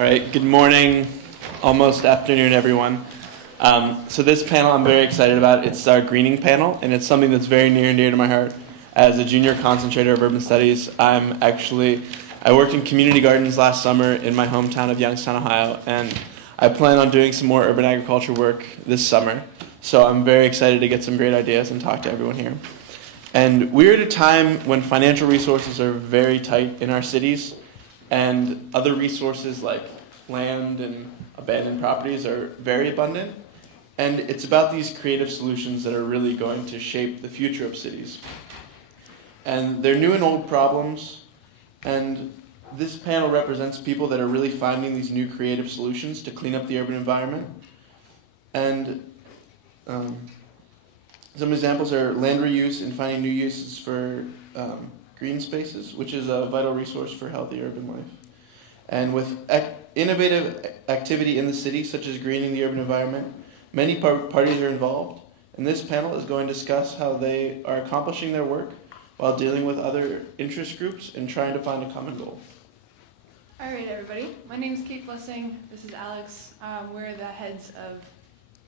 All right, good morning, almost afternoon, everyone. So this panel I'm very excited about. It's our greening panel, and it's something that's very near and dear to my heart. As a junior concentrator of urban studies, I worked in community gardens last summer in my hometown of Youngstown, Ohio, and I plan on doing some more urban agriculture work this summer. So I'm very excited to get some great ideas and talk to everyone here. And we're at a time when financial resources are very tight in our cities, and other resources like land and abandoned properties are very abundant. And it's about these creative solutions that are really going to shape the future of cities. And they're new and old problems, and this panel represents people that are really finding these new creative solutions to clean up the urban environment. And some examples are land reuse and finding new uses for green spaces, which is a vital resource for healthy urban life. And with innovative activity in the city, such as greening the urban environment, many parties are involved. And this panel is going to discuss how they are accomplishing their work while dealing with other interest groups and trying to find a common goal. All right, everybody. My name is Kate Blessing. This is Alex. We're the heads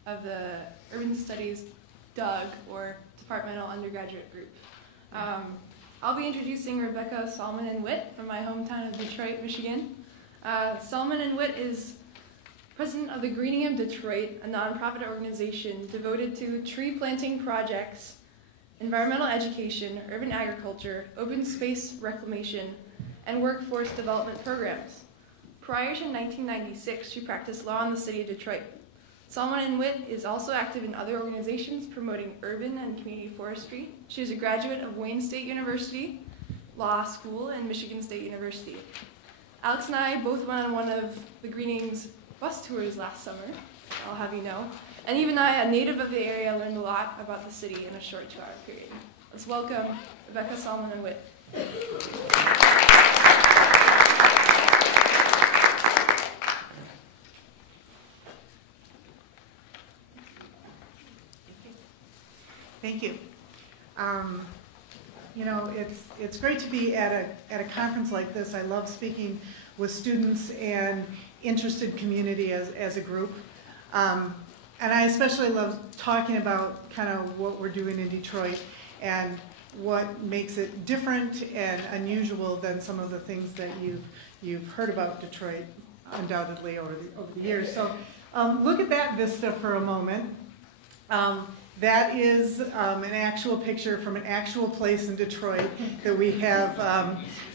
of the Urban Studies DUG, or Departmental Undergraduate Group. I'll be introducing Rebecca Salminen-Wott from my hometown of Detroit, Michigan. Salminen-Wott is president of the Greening of Detroit, a nonprofit organization devoted to tree planting projects, environmental education, urban agriculture, open space reclamation, and workforce development programs. Prior to 1996, she practiced law in the city of Detroit. Salminen-Wott is also active in other organizations promoting urban and community forestry. She is a graduate of Wayne State University Law School and Michigan State University. Alex and I both went on one of the Greening's bus tours last summer, I'll have you know. And even I, a native of the area, learned a lot about the city in a short 2-hour period. Let's welcome Rebecca Salminen-Wott. Thank you. You know, it's great to be at a conference like this. I love speaking with students and interested community as a group. And I especially love talking about kind of what we're doing in Detroit and what makes it different and unusual than some of the things that you've heard about Detroit undoubtedly over the years. So look at that vista for a moment. That is an actual picture from an actual place in Detroit that we have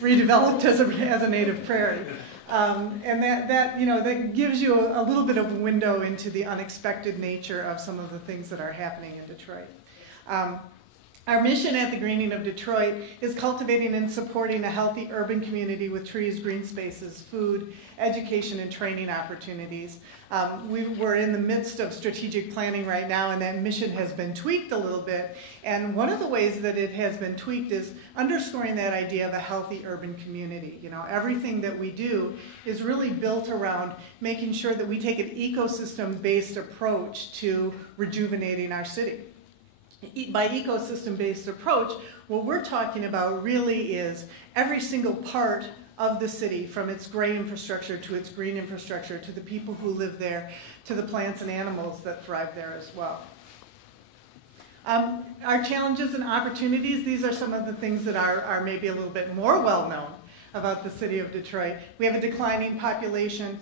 redeveloped as a native prairie. And that gives you a little bit of a window into the unexpected nature of some of the things that are happening in Detroit. Our mission at the Greening of Detroit is cultivating and supporting a healthy urban community with trees, green spaces, food, education, and training opportunities. We're in the midst of strategic planning right now, and that mission has been tweaked a little bit. And one of the ways that it has been tweaked is underscoring that idea of a healthy urban community. You know, everything that we do is really built around making sure that we take an ecosystem-based approach to rejuvenating our city. By ecosystem-based approach, what we're talking about really is every single part of the city, from its gray infrastructure to its green infrastructure, to the people who live there, to the plants and animals that thrive there as well. Our challenges and opportunities, these are some of the things that are maybe a little bit more well-known about the city of Detroit. We have a declining population.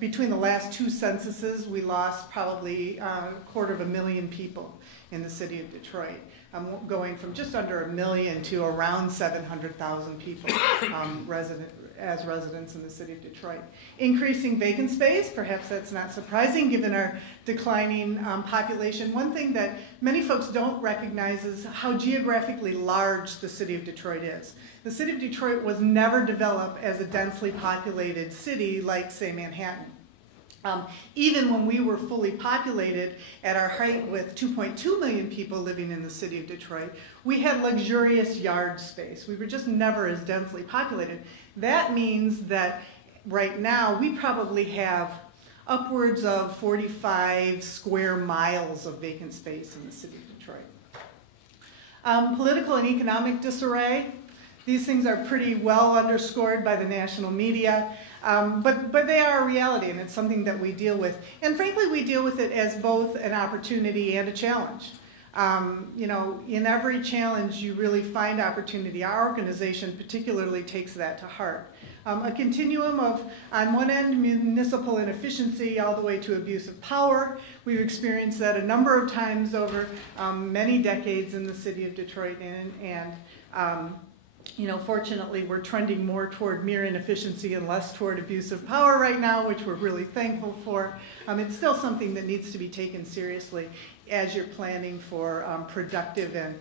Between the last two censuses, we lost probably 250,000 people in the city of Detroit, going from just under 1 million to around 700,000 people as residents in the city of Detroit. Increasing vacant space, perhaps that's not surprising given our declining population. One thing that many folks don't recognize is how geographically large the city of Detroit is. The city of Detroit was never developed as a densely populated city like, say, Manhattan. Even when we were fully populated at our height with 2.2 million people living in the city of Detroit, we had luxurious yard space. We were just never as densely populated. That means that right now we probably have upwards of 45 square miles of vacant space in the city of Detroit. Political and economic disarray. These things are pretty well underscored by the national media, but they are a reality, and it's something that we deal with. And frankly, we deal with it as both an opportunity and a challenge. You know, in every challenge, you really find opportunity. Our organization particularly takes that to heart. A continuum of, on one end, municipal inefficiency all the way to abuse of power. We've experienced that a number of times over many decades in the city of Detroit, and you know, fortunately, we're trending more toward mere inefficiency and less toward abuse of power right now, which we're really thankful for. It's still something that needs to be taken seriously as you're planning for productive and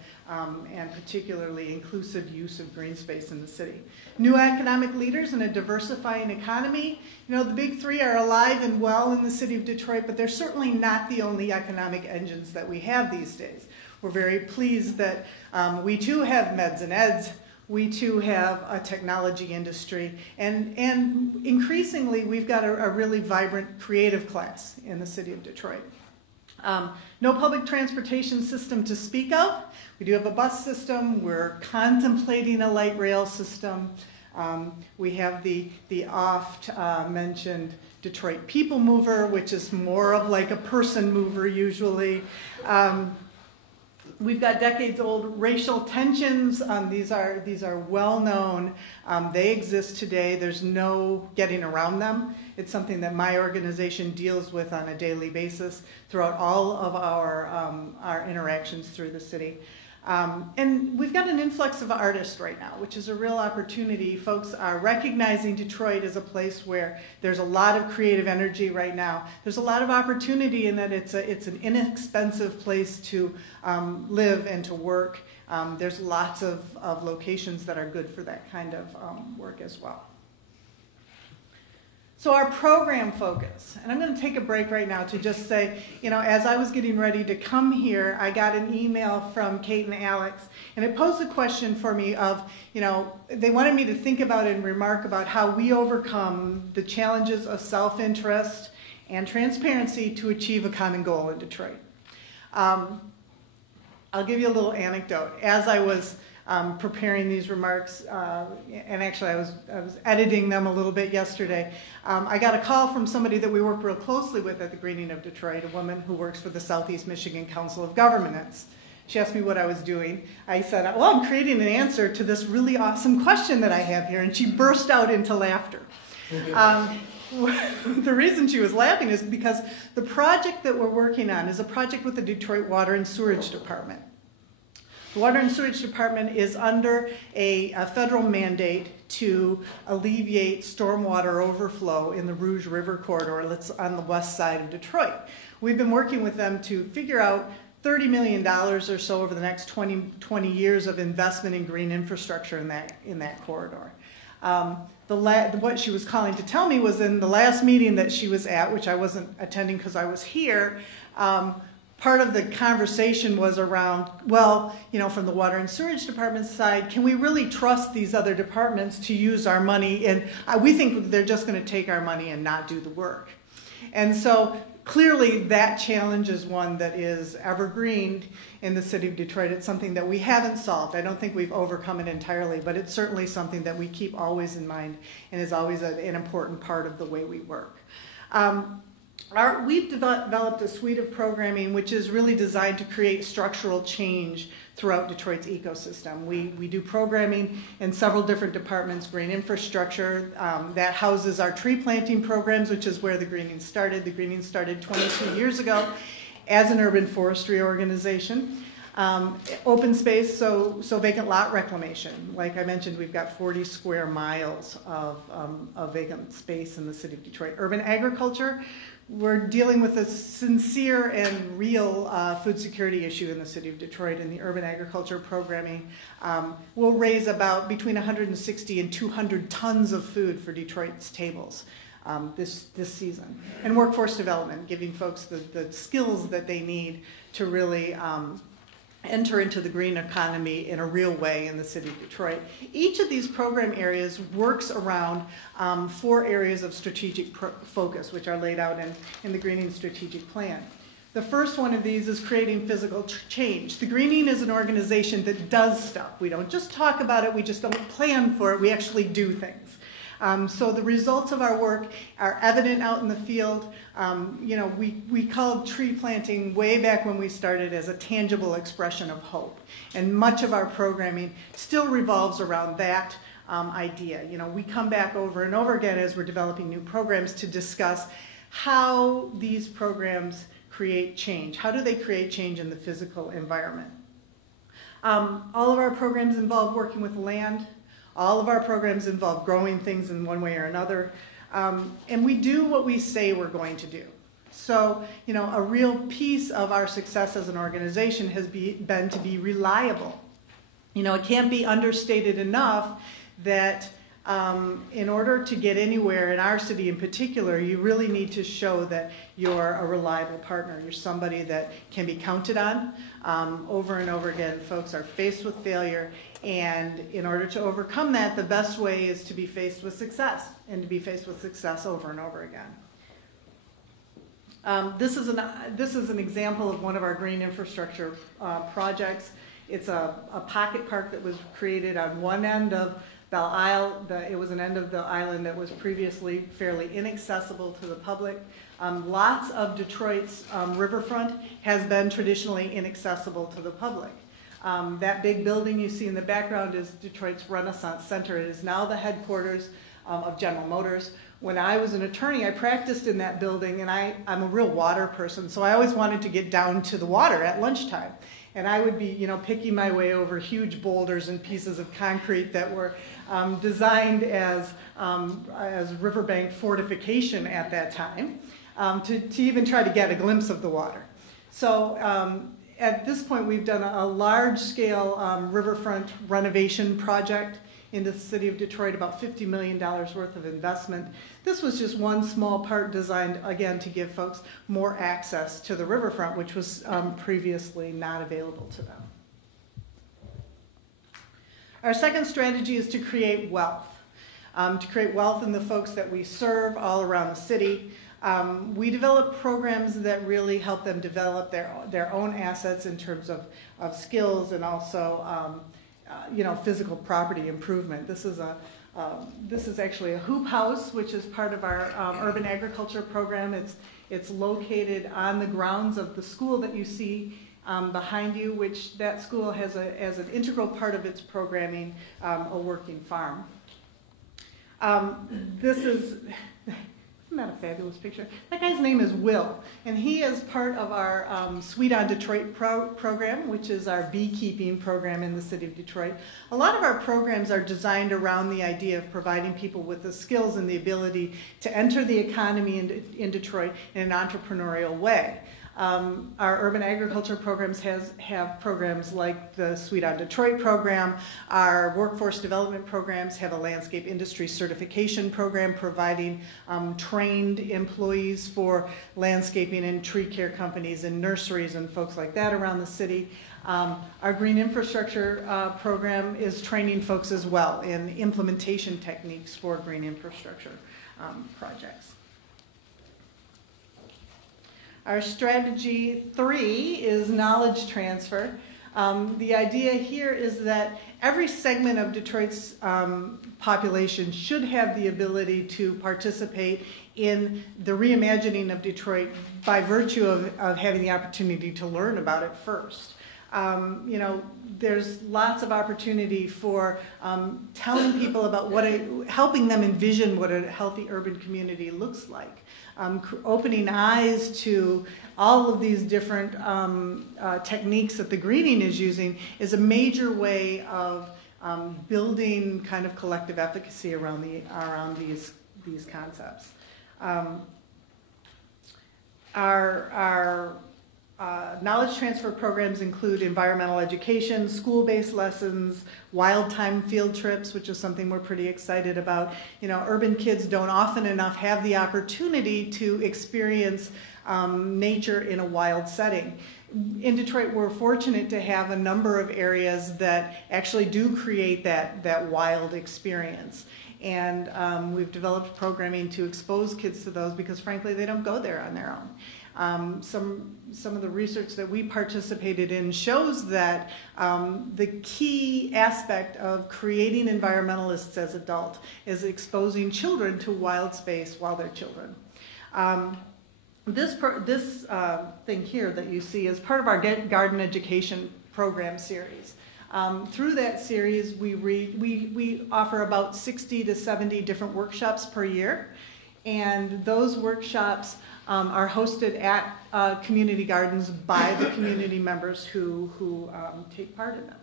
particularly inclusive use of green space in the city. New economic leaders and a diversifying economy. You know, the big three are alive and well in the city of Detroit, but they're certainly not the only economic engines that we have these days. We're very pleased that we too have meds and eds. We too have a technology industry, and increasingly we've got a really vibrant creative class in the city of Detroit. No public transportation system to speak of. We do have a bus system. We're contemplating a light rail system. We have the oft-mentioned Detroit People Mover, which is more of like a person mover usually. We've got decades-old racial tensions. These are well-known. They exist today. There's no getting around them. It's something that my organization deals with on a daily basis throughout all of our interactions through the city. And we've got an influx of artists right now, which is a real opportunity. Folks are recognizing Detroit as a place where there's a lot of creative energy right now. There's a lot of opportunity in that it's an inexpensive place to live and to work. There's lots of locations that are good for that kind of work as well. So our program focus, and I'm going to take a break right now to just say, you know, as I was getting ready to come here, I got an email from Kate and Alex, and it posed a question for me of, you know, they wanted me to think about and remark about how we overcome the challenges of self-interest and transparency to achieve a common goal in Detroit. I'll give you a little anecdote. As I was preparing these remarks, and actually I was editing them a little bit yesterday. I got a call from somebody that we work real closely with at the Greening of Detroit, a woman who works for the Southeast Michigan Council of Governments. She asked me what I was doing. I said, well, I'm creating an answer to this really awesome question that I have here, and she burst out into laughter. The reason she was laughing is because the project that we're working on is a project with the Detroit Water and Sewerage Department. The Water and Sewerage Department is under a federal mandate to alleviate stormwater overflow in the Rouge River corridor that's on the west side of Detroit. We've been working with them to figure out $30 million or so over the next 20 years of investment in green infrastructure in that corridor. What she was calling to tell me was in the last meeting that she was at, which I wasn't attending because I was here, part of the conversation was around, well, you know, from the Water and Sewerage Department's side, can we really trust these other departments to use our money? And we think they're just going to take our money and not do the work. And so clearly that challenge is one that is evergreen in the city of Detroit. It's something that we haven't solved. I don't think we've overcome it entirely, but it's certainly something that we keep always in mind and is always an important part of the way we work. We've developed a suite of programming which is really designed to create structural change throughout Detroit's ecosystem. We do programming in several different departments, green infrastructure, that houses our tree planting programs, which is where the greening started. The greening started 22 years ago as an urban forestry organization. Open space, so vacant lot reclamation. Like I mentioned, we've got 40 square miles of vacant space in the city of Detroit. Urban agriculture, we're dealing with a sincere and real food security issue in the city of Detroit, and the urban agriculture programming will raise about between 160 and 200 tons of food for Detroit's tables this season. And workforce development, giving folks the skills that they need to really enter into the green economy in a real way in the city of Detroit. Each of these program areas works around 4 areas of strategic focus, which are laid out in the Greening Strategic Plan. The first one of these is creating physical change. The Greening is an organization that does stuff. We don't just talk about it, we just don't plan for it, we actually do things. So the results of our work are evident out in the field. You know, we called tree planting way back when we started as a tangible expression of hope. And much of our programming still revolves around that idea. You know, we come back over and over again as we're developing new programs to discuss how these programs create change. How do they create change in the physical environment? All of our programs involve working with land. All of our programs involve growing things in one way or another. And we do what we say we're going to do. So, you know, a real piece of our success as an organization has been to be reliable. You know, it can't be understated enough that in order to get anywhere in our city in particular, you really need to show that you're a reliable partner. You're somebody that can be counted on. Over and over again, folks are faced with failure, and in order to overcome that, the best way is to be faced with success, and to be faced with success over and over again. This is an example of one of our green infrastructure projects. It's a pocket park that was created on one end of Belle Isle. It was an end of the island that was previously fairly inaccessible to the public. Lots of Detroit's riverfront has been traditionally inaccessible to the public. That big building you see in the background is Detroit's Renaissance Center. It is now the headquarters of General Motors. When I was an attorney, I practiced in that building, and I'm a real water person, so I always wanted to get down to the water at lunchtime. And I would be, you know, picking my way over huge boulders and pieces of concrete that were designed as riverbank fortification at that time, to even try to get a glimpse of the water. So at this point, we've done a large-scale riverfront renovation project in the city of Detroit, about $50 million worth of investment. This was just one small part designed, again, to give folks more access to the riverfront, which was previously not available to them. Our second strategy is to create wealth. To create wealth in the folks that we serve all around the city. We develop programs that really help them develop their own assets in terms of skills and also you know, physical property improvement. This is actually a hoop house, which is part of our urban agriculture program. It's located on the grounds of the school that you see behind you, which that school has as an integral part of its programming a working farm. Isn't that a fabulous picture? That guy's name is Will, and he is part of our Sweet on Detroit program, which is our beekeeping program in the city of Detroit. A lot of our programs are designed around the idea of providing people with the skills and the ability to enter the economy in Detroit in an entrepreneurial way. Our urban agriculture programs have programs like the Sweet on Detroit program. Our workforce development programs have a landscape industry certification program providing trained employees for landscaping and tree care companies and nurseries and folks like that around the city. Our green infrastructure program is training folks as well in implementation techniques for green infrastructure projects. Our strategy 3 is knowledge transfer. The idea here is that every segment of Detroit's population should have the ability to participate in the reimagining of Detroit by virtue of having the opportunity to learn about it first. You know, there's lots of opportunity for telling people about helping them envision what a healthy urban community looks like. Opening eyes to all of these different techniques that the greening is using is a major way of building kind of collective efficacy around these concepts. Our knowledge transfer programs include environmental education, school-based lessons, wild time field trips, which is something we're pretty excited about. You know, urban kids don't often enough have the opportunity to experience nature in a wild setting. In Detroit, we're fortunate to have a number of areas that actually do create that wild experience. And we've developed programming to expose kids to those because, frankly, they don't go there on their own. Some of the research that we participated in shows that the key aspect of creating environmentalists as adults is exposing children to wild space while they're children. This thing here that you see is part of our garden education program series. Through that series, we offer about 60 to 70 different workshops per year, and those workshops are hosted at community gardens by the community members who take part in them.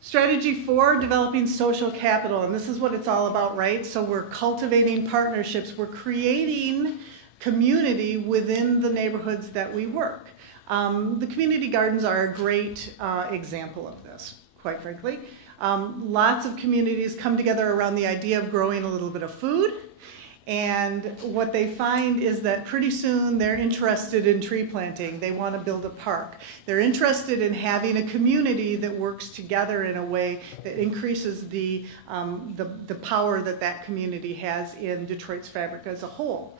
Strategy 4, developing social capital, and this is what it's all about, right? So we're cultivating partnerships, we're creating community within the neighborhoods that we work. The community gardens are a great example of this, quite frankly. Lots of communities come together around the idea of growing a little bit of food, and what they find is that pretty soon they're interested in tree planting. They want to build a park. They're interested in having a community that works together in a way that increases the power that that community has in Detroit's fabric as a whole.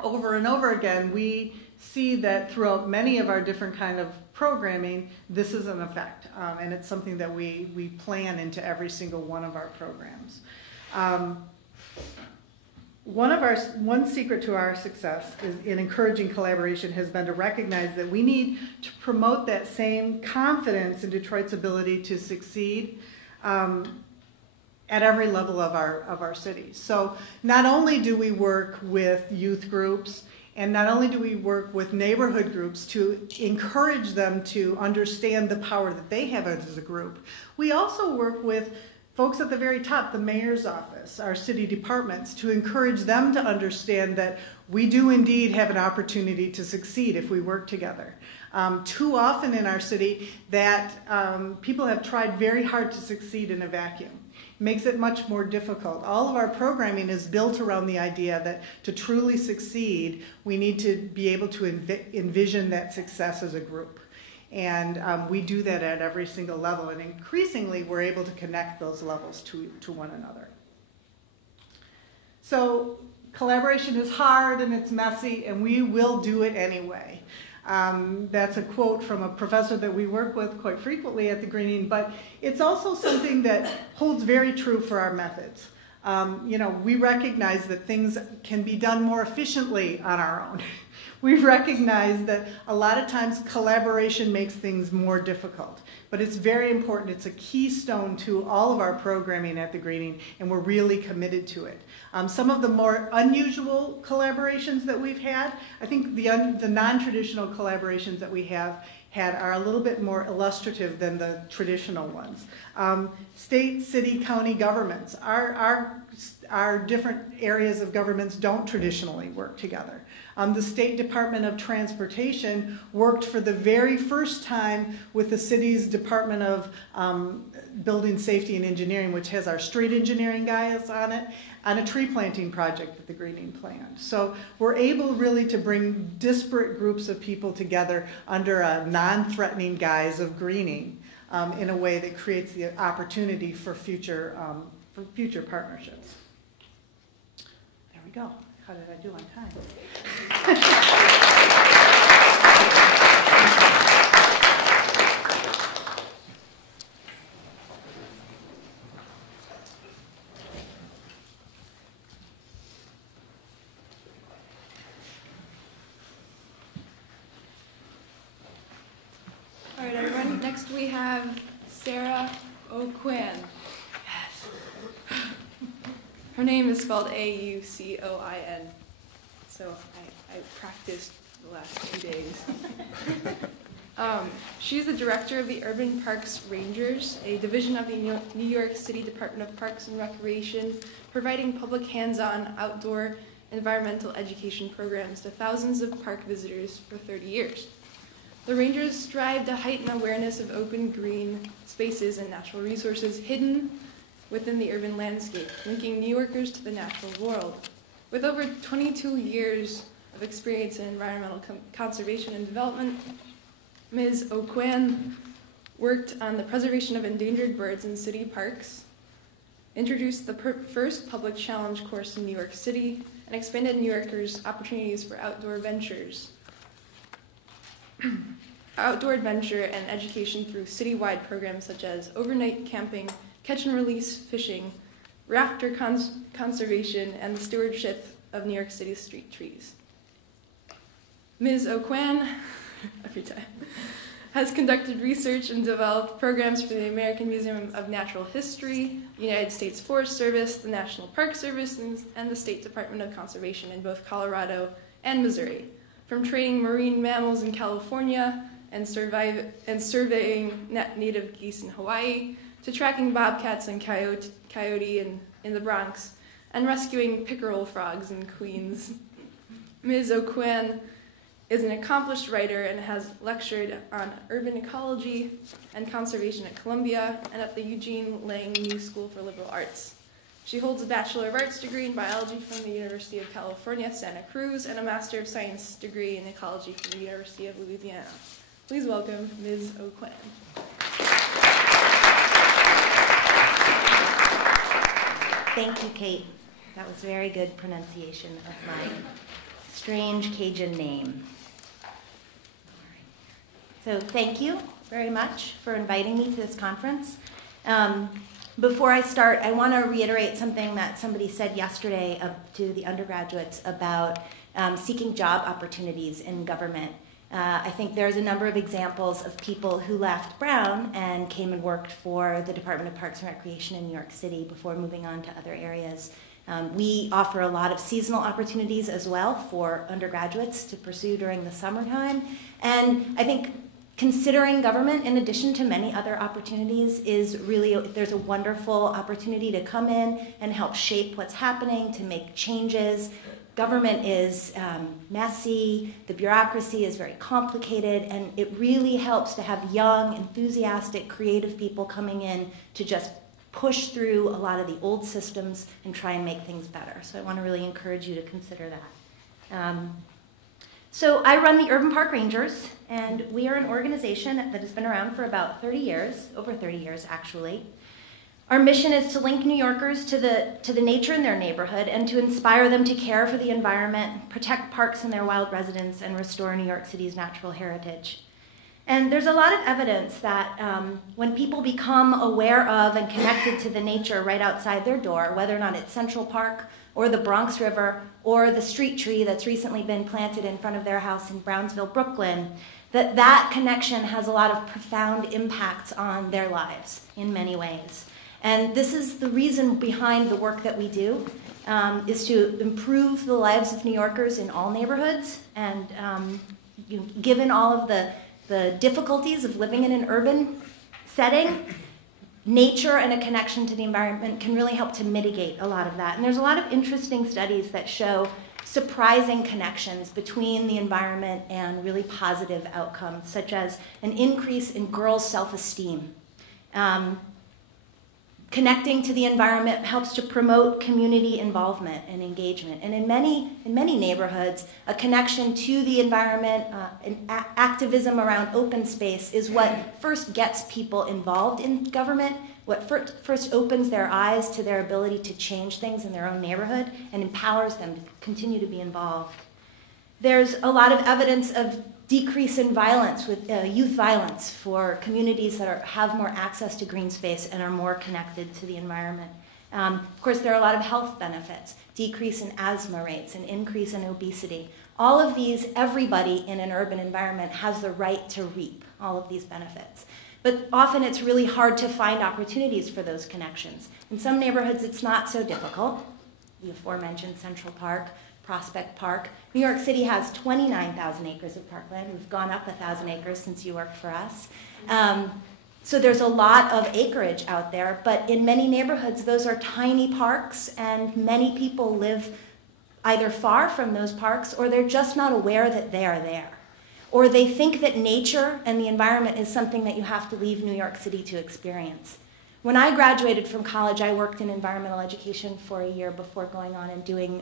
Over and over again, we see that throughout many of our different kind of programming, this is an effect, and it's something that we plan into every single one of our programs. One secret to our success in encouraging collaboration has been to recognize that we need to promote that same confidence in Detroit's ability to succeed at every level of our cities. So not only do we work with youth groups, and not only do we work with neighborhood groups to encourage them to understand the power that they have as a group, we also work with folks at the very top, the mayor's office, our city departments, to encourage them to understand that we do indeed have an opportunity to succeed if we work together. Too often in our city that people have tried very hard to succeed in a vacuum. Makes it much more difficult. All of our programming is built around the idea that to truly succeed, we need to be able to envision that success as a group. And we do that at every single level, and increasingly we're able to connect those levels to one another. So collaboration is hard and it's messy, and we will do it anyway. That's a quote from a professor that we work with quite frequently at the Greening, but it's also something that holds very true for our methods. We recognize that things can be done more efficiently on our own. We recognize that a lot of times collaboration makes things more difficult, but it's very important. It's a keystone to all of our programming at the Greening, and we're really committed to it. Some of the more unusual collaborations that we've had, I think the non-traditional collaborations that we have had are a little bit more illustrative than the traditional ones. State, city, county governments, our different areas of governments don't traditionally work together. The State Department of Transportation worked for the very first time with the city's Department of Building Safety and Engineering, which has our street engineering guys on it, on a tree planting project that the Greening planned. So we're able really to bring disparate groups of people together under a non-threatening guise of greening in a way that creates the opportunity for future partnerships. There we go. How did I do on time? All right, everyone. Next we have Sarah Aucoin. Her name is spelled A-U-C-O-I-N, so I practiced the last 2 days. She's the director of the Urban Parks Rangers, a division of the New York City Department of Parks and Recreation, providing public hands-on outdoor environmental education programs to thousands of park visitors for 30 years. The Rangers strive to heighten awareness of open green spaces and natural resources hidden within the urban landscape, linking New Yorkers to the natural world. With over 22 years of experience in environmental conservation and development, Ms. Aucoin worked on the preservation of endangered birds in city parks, introduced the first public challenge course in New York City, and expanded New Yorkers' opportunities for outdoor ventures. Outdoor adventure and education through citywide programs such as overnight camping, catch and release fishing, rafter conservation, and the stewardship of New York City's street trees. Ms. Aucoin, every time, has conducted research and developed programs for the American Museum of Natural History, the United States Forest Service, the National Park Service, and the State Department of Conservation in both Colorado and Missouri. From training marine mammals in California and surveying native geese in Hawaii, to tracking bobcats and coyote in the Bronx, and rescuing pickerel frogs in Queens. Ms. Aucoin is an accomplished writer and has lectured on urban ecology and conservation at Columbia and at the Eugene Lang New School for Liberal Arts. She holds a Bachelor of Arts degree in biology from the University of California, Santa Cruz, and a Master of Science degree in ecology from the University of Louisiana. Please welcome Ms. Aucoin. Thank you, Kate. That was very good pronunciation of my strange Cajun name. So thank you very much for inviting me to this conference. Before I start, I want to reiterate something that somebody said yesterday to the undergraduates about seeking job opportunities in government. I think there's a number of examples of people who left Brown and came and worked for the Department of Parks and Recreation in New York City before moving on to other areas. We offer a lot of seasonal opportunities as well for undergraduates to pursue during the summertime. And I think considering government in addition to many other opportunities is really, there's a wonderful opportunity to come in and help shape what's happening, to make changes. Government is messy, the bureaucracy is very complicated, and it really helps to have young, enthusiastic, creative people coming in to just push through a lot of the old systems and try and make things better. So I want to really encourage you to consider that. So I run the Urban Park Rangers, and we are an organization that has been around for about 30 years, over 30 years actually. Our mission is to link New Yorkers to the nature in their neighborhood and to inspire them to care for the environment, protect parks and their wild residents, and restore New York City's natural heritage. And there's a lot of evidence that when people become aware of and connected to the nature right outside their door, whether or not it's Central Park or the Bronx River or the street tree that's recently been planted in front of their house in Brownsville, Brooklyn, that connection has a lot of profound impacts on their lives in many ways. And this is the reason behind the work that we do, is to improve the lives of New Yorkers in all neighborhoods. And given all of the difficulties of living in an urban setting, nature and a connection to the environment can really help to mitigate a lot of that. And there's a lot of interesting studies that show surprising connections between the environment and really positive outcomes, such as an increase in girls' self-esteem. Connecting to the environment helps to promote community involvement and engagement. And in many neighborhoods, a connection to the environment, activism around open space is what first gets people involved in government, what first opens their eyes to their ability to change things in their own neighborhood and empowers them to continue to be involved. There's a lot of evidence of decrease in violence, with youth violence, for communities that have more access to green space and are more connected to the environment. Of course, there are a lot of health benefits, decrease in asthma rates, an increase in obesity. All of these, everybody in an urban environment has the right to reap all of these benefits. But often it's really hard to find opportunities for those connections. In some neighborhoods, it's not so difficult. The aforementioned Central Park, Prospect Park. New York City has 29,000 acres of parkland. We've gone up 1,000 acres since you worked for us. So there's a lot of acreage out there, but in many neighborhoods, those are tiny parks, and many people live either far from those parks, or they're just not aware that they are there. Or they think that nature and the environment is something that you have to leave New York City to experience. When I graduated from college, I worked in environmental education for a year before going on and doing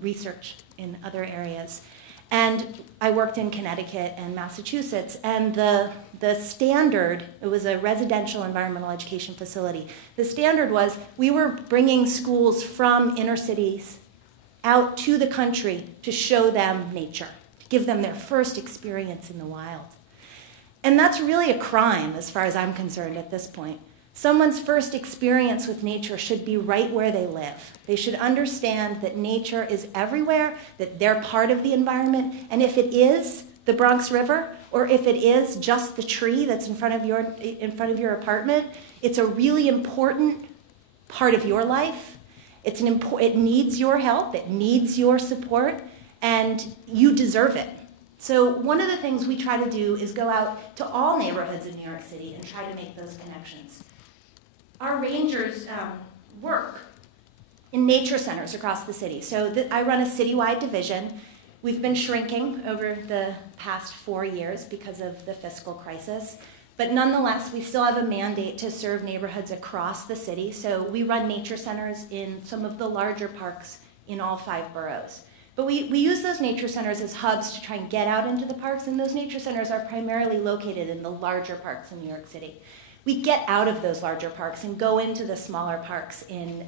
research in other areas. And I worked in Connecticut and Massachusetts, and the standard, it was a residential environmental education facility. The standard was we were bringing schools from inner cities out to the country to show them nature, to give them their first experience in the wild. And that's really a crime as far as I'm concerned at this point. Someone's first experience with nature should be right where they live. They should understand that nature is everywhere, that they're part of the environment, and if it is the Bronx River, or if it is just the tree that's in front of your apartment, it's a really important part of your life. It needs your help, it needs your support, and you deserve it. So one of the things we try to do is go out to all neighborhoods in New York City and try to make those connections. Our rangers work in nature centers across the city. So I run a citywide division. We've been shrinking over the past 4 years because of the fiscal crisis. But nonetheless, we still have a mandate to serve neighborhoods across the city. So we run nature centers in some of the larger parks in all 5 boroughs. But we use those nature centers as hubs to try and get out into the parks, and those nature centers are primarily located in the larger parks in New York City. We get out of those larger parks and go into the smaller parks in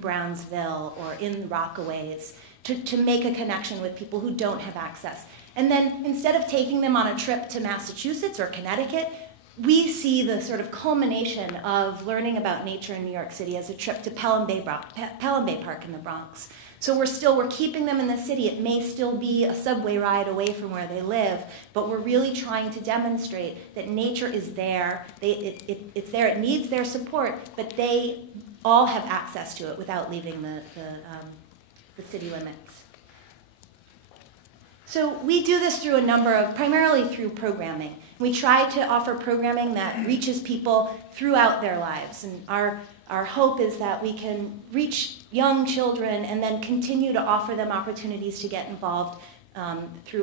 Brownsville or in Rockaways to make a connection with people who don't have access. And then instead of taking them on a trip to Massachusetts or Connecticut, we see the sort of culmination of learning about nature in New York City as a trip to Pelham Bay Park in the Bronx. So we're keeping them in the city. It may still be a subway ride away from where they live, but we're really trying to demonstrate that nature is there. It's there. It needs their support, but they all have access to it without leaving the city limits. So we do this through primarily through programming. We try to offer programming that reaches people throughout their lives, and our hope is that we can reach young children and then continue to offer them opportunities to get involved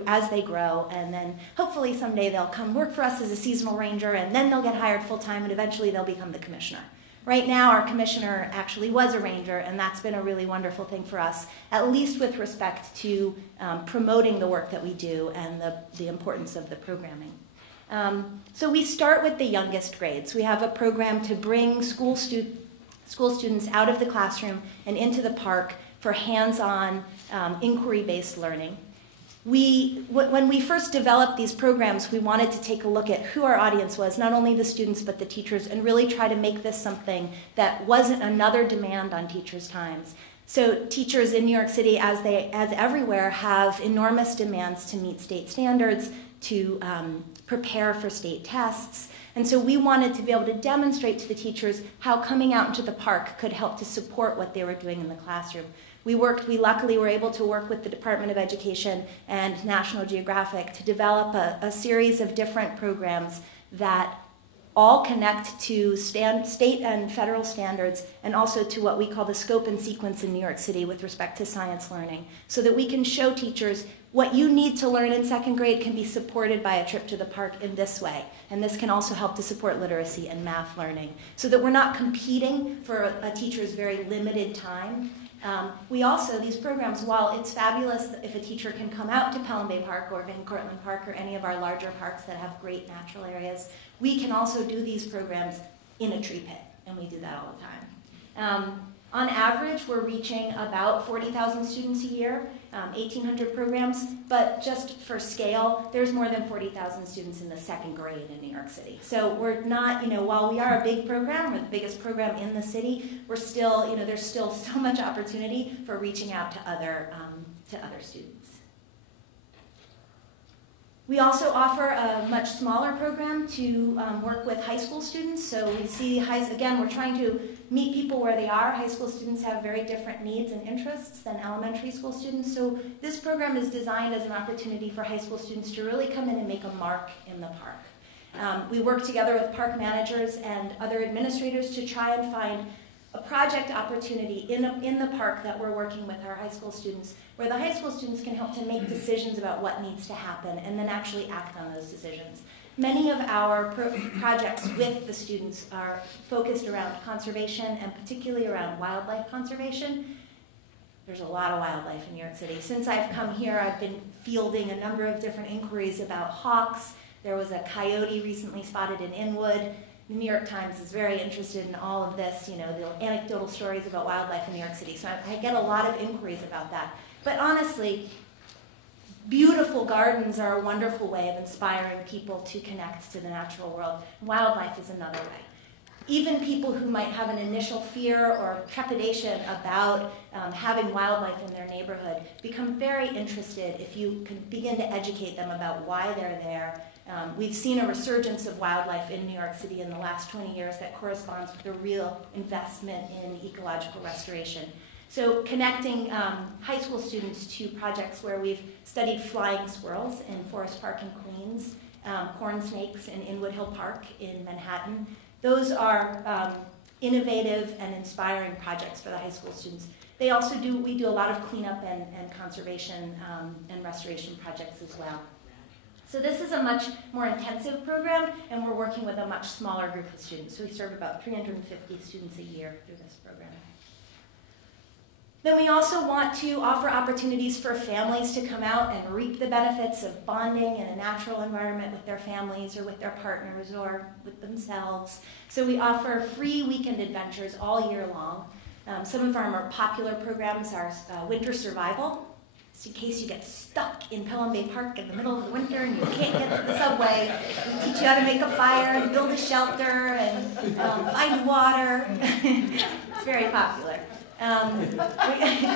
as they grow, and then hopefully someday they'll come work for us as a seasonal ranger, and then they'll get hired full-time, and eventually they'll become the commissioner. Right now, our commissioner actually was a ranger, and that's been a really wonderful thing for us, at least with respect to promoting the work that we do and the importance of the programming. So we start with the youngest grades. We have a program to bring school students out of the classroom and into the park for hands-on inquiry-based learning. When we first developed these programs, we wanted to take a look at who our audience was, not only the students but the teachers, and really try to make this something that wasn't another demand on teachers' times. So teachers in New York City, as everywhere, have enormous demands to meet state standards, to prepare for state tests. And so we wanted to be able to demonstrate to the teachers how coming out into the park could help to support what they were doing in the classroom. We luckily were able to work with the Department of Education and National Geographic to develop a series of different programs that all connect to state and federal standards, and also to what we call the scope and sequence in New York City with respect to science learning, so that we can show teachers what you need to learn in 2nd grade can be supported by a trip to the park in this way. And this can also help to support literacy and math learning, so that we're not competing for a teacher's very limited time. These programs, while it's fabulous if a teacher can come out to Pelham Bay Park or Van Cortlandt Park or any of our larger parks that have great natural areas, we can also do these programs in a tree pit, and we do that all the time. On average, we're reaching about 40,000 students a year, 1,800 programs, but just for scale, there's more than 40,000 students in the 2nd grade in New York City. So we're not, while we are a big program, we're the biggest program in the city, we're still, there's still so much opportunity for reaching out to other students. We also offer a much smaller program to work with high school students. So we see, again, we're trying to meet people where they are. High school students have very different needs and interests than elementary school students. So this program is designed as an opportunity for high school students to really come in and make a mark in the park. We work together with park managers and other administrators to try and find a project opportunity in the park that we're working with our high school students, where the high school students can help to make decisions about what needs to happen and then actually act on those decisions. Many of our projects with the students are focused around conservation, and particularly around wildlife conservation. there's a lot of wildlife in New York City. Since I've come here, I've been fielding a number of different inquiries about hawks. There was a coyote recently spotted in Inwood. The New York Times is very interested in all of this, you know, the anecdotal stories about wildlife in New York City. So I get a lot of inquiries about that. But honestly, beautiful gardens are a wonderful way of inspiring people to connect to the natural world. Wildlife is another way. Even people who might have an initial fear or trepidation about having wildlife in their neighborhood become very interested if you can begin to educate them about why they're there. We've seen a resurgence of wildlife in New York City in the last 20 years that corresponds with a real investment in ecological restoration. So connecting high school students to projects where we've studied flying squirrels in Forest Park in Queens, corn snakes in Inwood Hill Park in Manhattan. Those are innovative and inspiring projects for the high school students. We do a lot of cleanup and conservation and restoration projects as well. So this is a much more intensive program, and we're working with a much smaller group of students. So we serve about 350 students a year through this program. Then we also want to offer opportunities for families to come out and reap the benefits of bonding in a natural environment with their families or with their partners or with themselves. So we offer free weekend adventures all year long. Some of our more popular programs are Winter Survival. Just in case you get stuck in Pelham Bay Park in the middle of the winter and you can't get to the subway, we teach you how to make a fire and build a shelter and find water. It's very popular.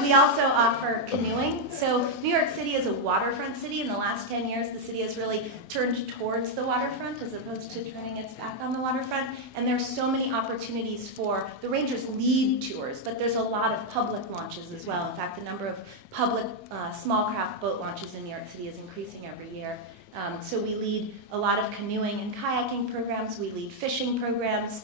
We also offer canoeing. So New York City is a waterfront city. In the last 10 years, the city has really turned towards the waterfront as opposed to turning its back on the waterfront. And there's so many opportunities for the Rangers lead tours, but there's a lot of public launches as well. In fact, the number of public small craft boat launches in New York City is increasing every year. So we lead a lot of canoeing and kayaking programs. We lead fishing programs.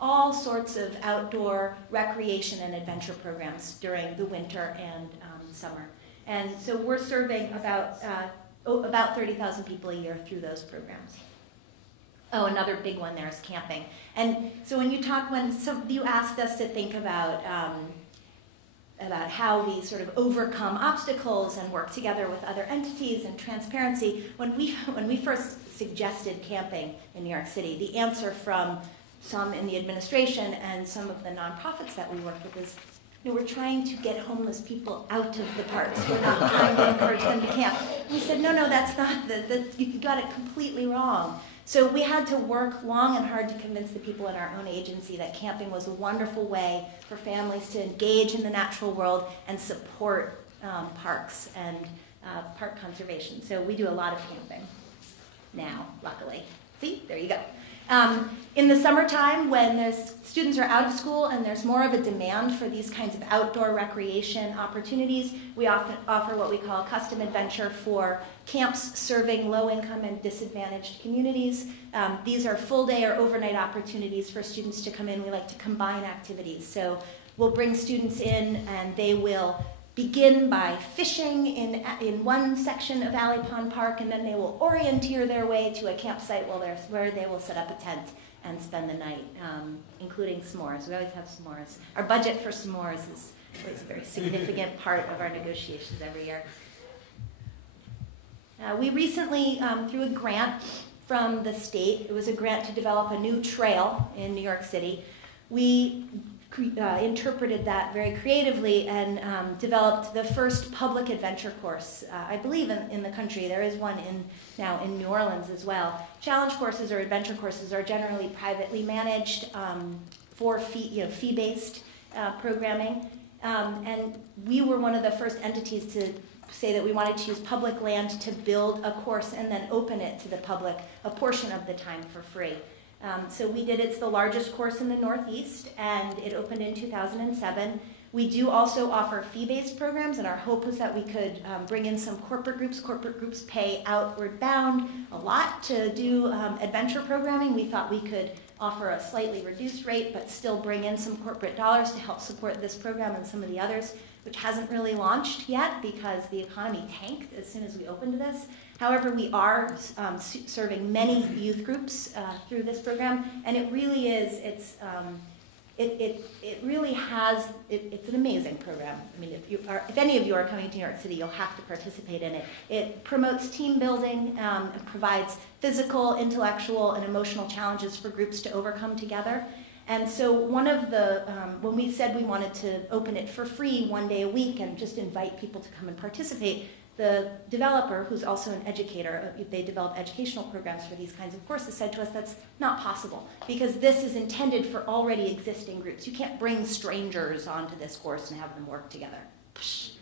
All sorts of outdoor recreation and adventure programs during the winter and summer. And so we're serving about 30,000 people a year through those programs. Oh, another big one there is camping. And so when you asked us to think about how we sort of overcome obstacles and work together with other entities and transparency, when we first suggested camping in New York City, the answer from some in the administration and some of the nonprofits that we work with is, we're trying to get homeless people out of the parks. We're not trying to encourage them to camp. And we said, no, that's not, you got it completely wrong. So we had to work long and hard to convince the people in our own agency that camping was a wonderful way for families to engage in the natural world and support parks and park conservation. So we do a lot of camping now, luckily. See, there you go. In the summertime, when students are out of school and there's more of a demand for these kinds of outdoor recreation opportunities, we often offer what we call a custom adventure for camps serving low-income and disadvantaged communities. These are full-day or overnight opportunities for students to come in. We like to combine activities. So we'll bring students in and they will begin by fishing in one section of Alley Pond Park, and then they will orienteer their way to a campsite where they will set up a tent and spend the night, including s'mores. We always have s'mores. Our budget for s'mores is always a very significant part of our negotiations every year. We recently, through a grant from the state, it was a grant to develop a new trail in New York City. We interpreted that very creatively and developed the first public adventure course, I believe, in the country. There is one now in New Orleans as well. Challenge courses or adventure courses are generally privately managed for fee-based programming. And we were one of the first entities to say that we wanted to use public land to build a course and then open it to the public a portion of the time for free. So we did, it's the largest course in the Northeast, and it opened in 2007. We do also offer fee-based programs, and our hope was that we could bring in some corporate groups. Corporate groups pay outward bound a lot to do adventure programming. We thought we could offer a slightly reduced rate, but still bring in some corporate dollars to help support this program and some of the others, which hasn't really launched yet because the economy tanked as soon as we opened this. However, we are serving many youth groups through this program, and it really is, it really has, it's an amazing program. I mean, if any of you are coming to New York City, you'll have to participate in it. It promotes team building, and provides physical, intellectual, and emotional challenges for groups to overcome together. And so one of the, when we said we wanted to open it for free 1 day a week and just invite people to come and participate, the developer, who's also an educator, they develop educational programs for these kinds of courses, said to us that's not possible because this is intended for already existing groups. You can't bring strangers onto this course and have them work together. Psh.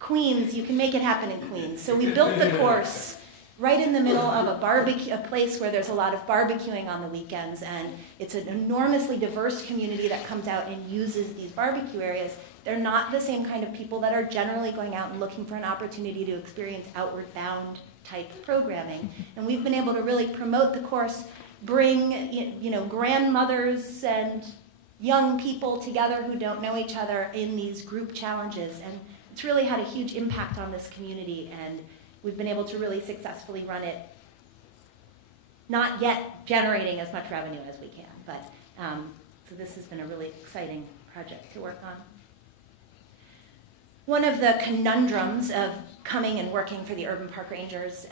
Queens, you can make it happen in Queens. So we built the course right in the middle of a place where there's a lot of barbecuing on the weekends, and it's an enormously diverse community that comes out and uses these barbecue areas. They're not the same kind of people that are generally going out and looking for an opportunity to experience outward bound type programming. And we've been able to really promote the course, bring grandmothers and young people together who don't know each other in these group challenges. And it's really had a huge impact on this community, and we've been able to really successfully run it, not yet generating as much revenue as we can, but so this has been a really exciting project to work on. One of the conundrums of coming and working for the Urban Park Rangers,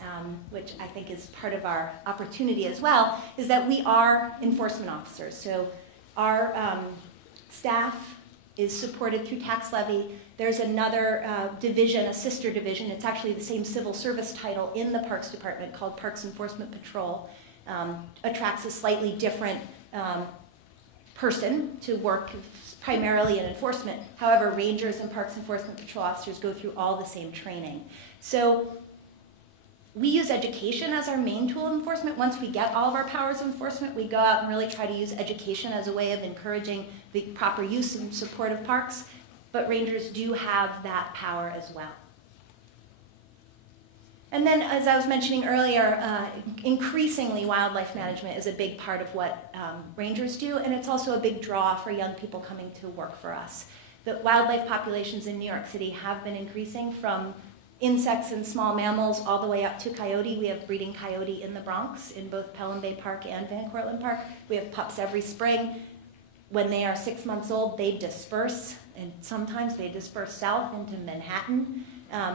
which I think is part of our opportunity as well, is that we are enforcement officers. So our staff is supported through tax levy. There's another division, a sister division. It's actually the same civil service title in the Parks Department called Parks Enforcement Patrol. Attracts a slightly different person to work primarily in enforcement. However, rangers and Parks Enforcement Patrol officers go through all the same training. So we use education as our main tool of enforcement. Once we get all of our powers of enforcement, we go out and really try to use education as a way of encouraging the proper use and support of parks. But rangers do have that power as well. And then, as I was mentioning earlier, increasingly wildlife management is a big part of what rangers do, and it's also a big draw for young people coming to work for us. The wildlife populations in New York City have been increasing from insects and small mammals all the way up to coyote. We have breeding coyote in the Bronx, in both Pelham Bay Park and Van Cortlandt Park. We have pups every spring. When they are 6 months old, they disperse, and sometimes they disperse south into Manhattan.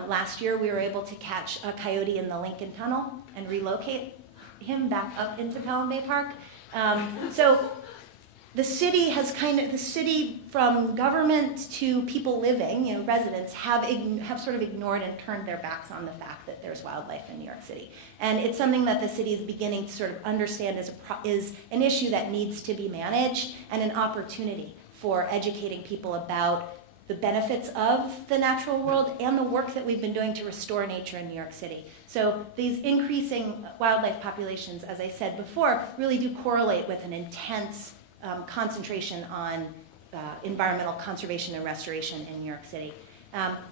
Last year, we were able to catch a coyote in the Lincoln Tunnel and relocate him back up into Pelham Bay Park. So the city has the city from government to people living, residents, have sort of ignored and turned their backs on the fact that there's wildlife in New York City. And it's something that the city is beginning to sort of understand is an issue that needs to be managed and an opportunity for educating people about the benefits of the natural world and the work that we've been doing to restore nature in New York City. So these increasing wildlife populations, as I said before, really do correlate with an intense concentration on environmental conservation and restoration in New York City.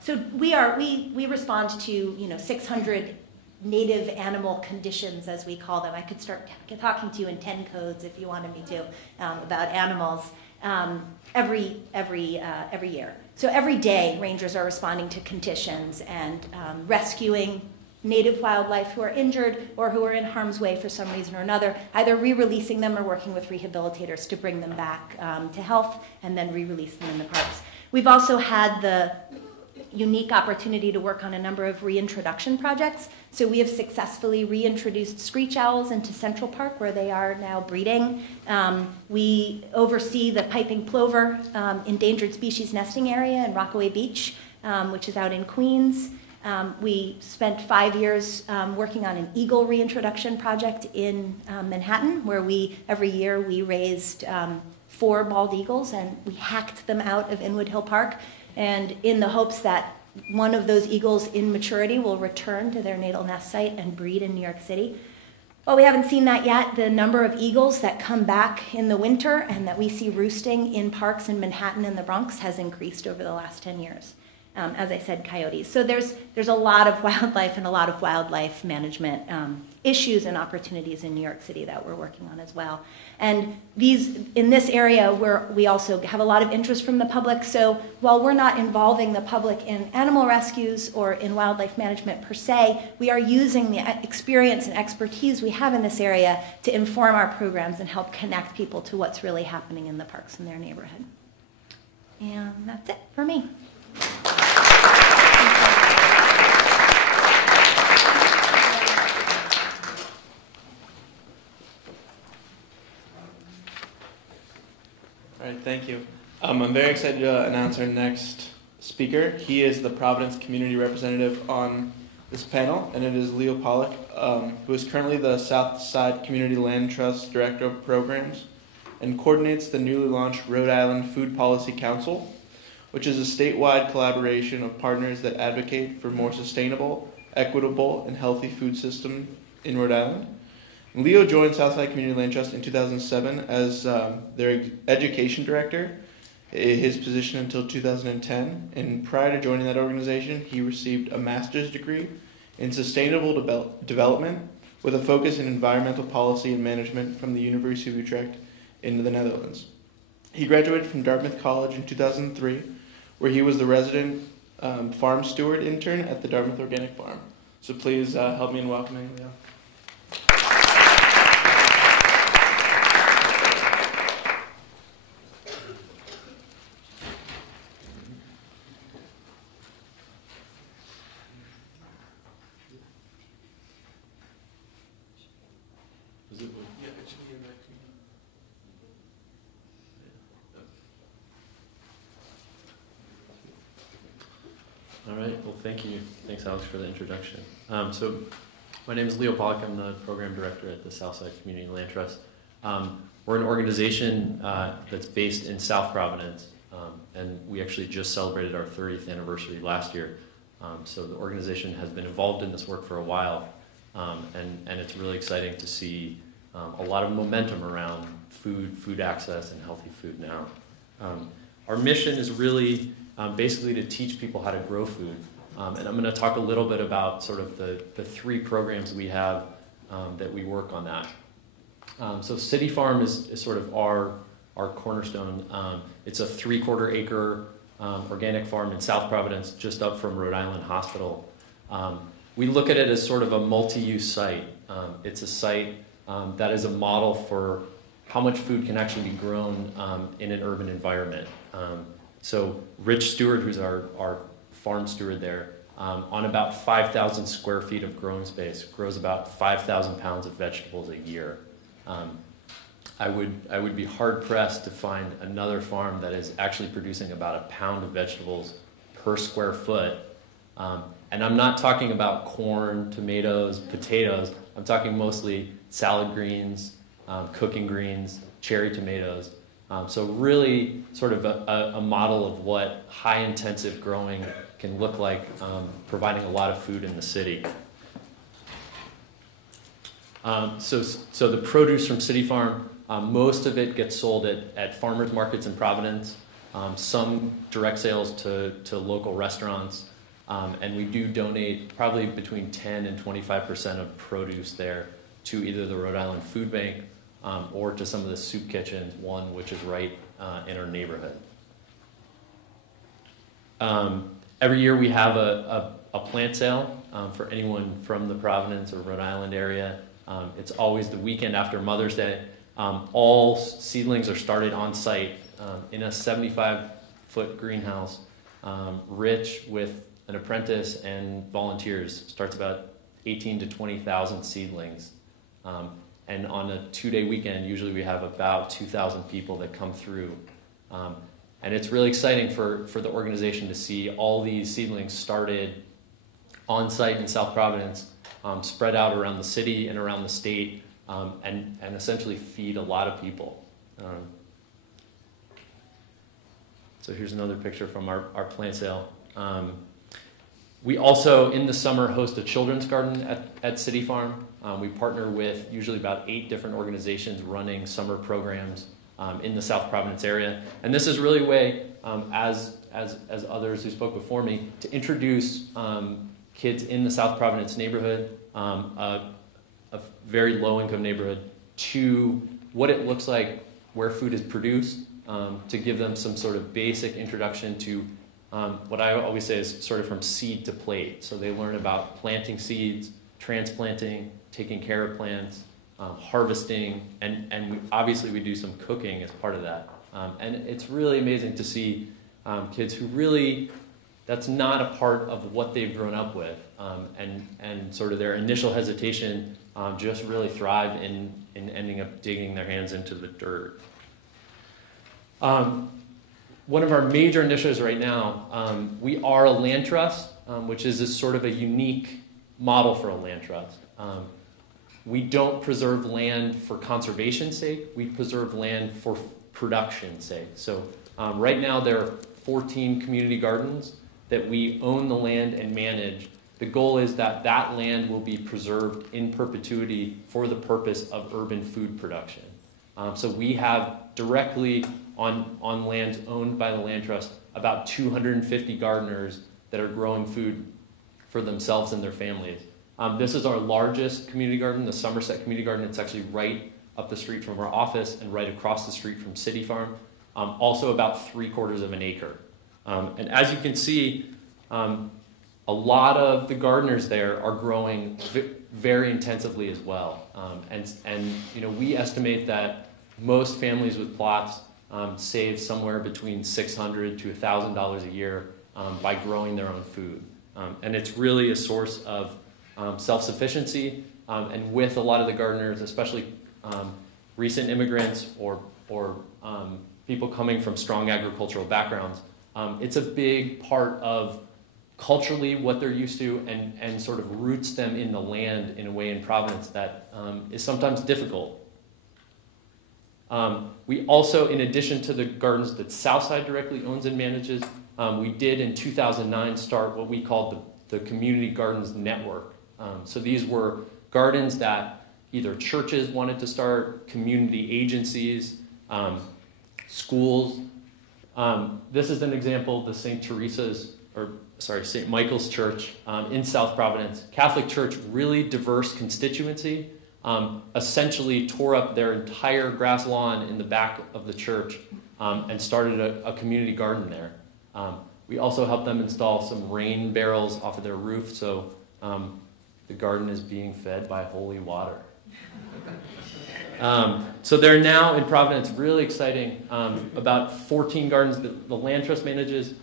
So we respond to 600 native animal conditions, as we call them. I could start talking to you in 10 codes if you wanted me to about animals every year. So every day, rangers are responding to conditions and rescuing native wildlife who are injured or who are in harm's way for some reason or another, either re-releasing them or working with rehabilitators to bring them back to health and then re-release them in the parks. We've also had the unique opportunity to work on a number of reintroduction projects. So we have successfully reintroduced screech owls into Central Park, where they are now breeding. We oversee the piping plover endangered species nesting area in Rockaway Beach, which is out in Queens. We spent 5 years working on an eagle reintroduction project in Manhattan, where every year we raised 4 bald eagles, and we hacked them out of Inwood Hill Park, and in the hopes that one of those eagles in maturity will return to their natal nest site and breed in New York City. Well, we haven't seen that yet. The number of eagles that come back in the winter and that we see roosting in parks in Manhattan and the Bronx has increased over the last 10 years. as I said, coyotes. So there's a lot of wildlife and a lot of wildlife management issues and opportunities in New York City that we're working on as well. And in this area, we also have a lot of interest from the public. So while we're not involving the public in animal rescues or in wildlife management per se, we are using the experience and expertise we have in this area to inform our programs and help connect people to what's really happening in the parks in their neighborhood. And that's it for me. All right, thank you. I'm very excited to announce our next speaker. He is the Providence community representative on this panel, and it is Leah Pollock, who is currently the Southside Community Land Trust Director of Programs and coordinates the newly launched Rhode Island Food Policy Council, which is a statewide collaboration of partners that advocate for more sustainable, equitable, and healthy food system in Rhode Island. Leo joined Southside Community Land Trust in 2007 as their education director, his position until 2010. And prior to joining that organization, he received a master's degree in sustainable development with a focus in environmental policy and management from the University of Utrecht in the Netherlands. He graduated from Dartmouth College in 2003, where he was the resident farm steward intern at the Dartmouth Organic Farm. So please help me in welcoming Leo. All right, well, thank you. Thanks, Alex, for the introduction. So my name is Leah Barkham. I'm the program director at the Southside Community Land Trust. We're an organization that's based in South Providence, and we actually just celebrated our 30th anniversary last year. So the organization has been involved in this work for a while, and it's really exciting to see a lot of momentum around food access, and healthy food now. Our mission is really basically to teach people how to grow food. And I'm going to talk a little bit about sort of the three programs we have that we work on that. So City Farm is sort of our cornerstone. It's a 3/4 acre organic farm in South Providence, just up from Rhode Island Hospital. We look at it as sort of a multi-use site. It's a site that is a model for how much food can actually be grown in an urban environment. So Rich Stewart, who's our farm steward there, on about 5,000 square feet of growing space, grows about 5,000 pounds of vegetables a year. I would be hard pressed to find another farm that is actually producing about a pound of vegetables per square foot. And I'm not talking about corn, tomatoes, potatoes. I'm talking mostly salad greens, cooking greens, cherry tomatoes. So really sort of a model of what high-intensive growing can look like, providing a lot of food in the city. So the produce from City Farm, most of it gets sold at farmers markets in Providence, some direct sales to local restaurants, and we do donate probably between 10 and 25% of produce there to either the Rhode Island Food Bank or to some of the soup kitchens, one which is right in our neighborhood. Every year we have a plant sale for anyone from the Providence or Rhode Island area. It's always the weekend after Mother's Day. All seedlings are started on site in a 75-foot greenhouse. Rich, with an apprentice and volunteers, starts about 18 to 20,000 seedlings. And on a 2-day weekend, usually we have about 2,000 people that come through. And it's really exciting for the organization to see all these seedlings started on site in South Providence, spread out around the city and around the state, and essentially feed a lot of people. So here's another picture from our plant sale. We also, in the summer, host a children's garden at City Farm. We partner with usually about 8 different organizations running summer programs in the South Providence area. And this is really a way, as as others who spoke before me, to introduce kids in the South Providence neighborhood, a very low-income neighborhood, to what it looks like where food is produced, to give them some sort of basic introduction to what I always say is sort of from seed to plate. So they learn about planting seeds, transplanting, taking care of plants, harvesting, and obviously we do some cooking as part of that. And it's really amazing to see kids who really, that's not a part of what they've grown up with, and sort of their initial hesitation just really thrive in ending up digging their hands into the dirt. One of our major initiatives right now, we are a land trust, which is a sort of a unique model for a land trust. We don't preserve land for conservation's sake, we preserve land for production's sake. So right now there are 14 community gardens that we own the land and manage. The goal is that that land will be preserved in perpetuity for the purpose of urban food production. So we have directly on lands owned by the Land Trust about 250 gardeners that are growing food for themselves and their families. This is our largest community garden, the Somerset Community Garden. It's actually right up the street from our office and right across the street from City Farm. Also about 3/4 of an acre. And as you can see, a lot of the gardeners there are growing very intensively as well. And you know, we estimate that most families with plots save somewhere between $600 to $1,000 a year by growing their own food. And it's really a source of self-sufficiency. And with a lot of the gardeners, especially recent immigrants or people coming from strong agricultural backgrounds, it's a big part of culturally what they're used to and sort of roots them in the land in a way in Providence that is sometimes difficult. We also, in addition to the gardens that Southside directly owns and manages, we did in 2009 start what we called the Community Gardens Network. So these were gardens that either churches wanted to start, community agencies, schools. This is an example of the St. Michael's Church in South Providence. Catholic Church, really diverse constituency, essentially tore up their entire grass lawn in the back of the church and started a community garden there. We also helped them install some rain barrels off of their roof, so the garden is being fed by holy water. So they're now in Providence, really exciting, about 14 gardens that the Land Trust manages,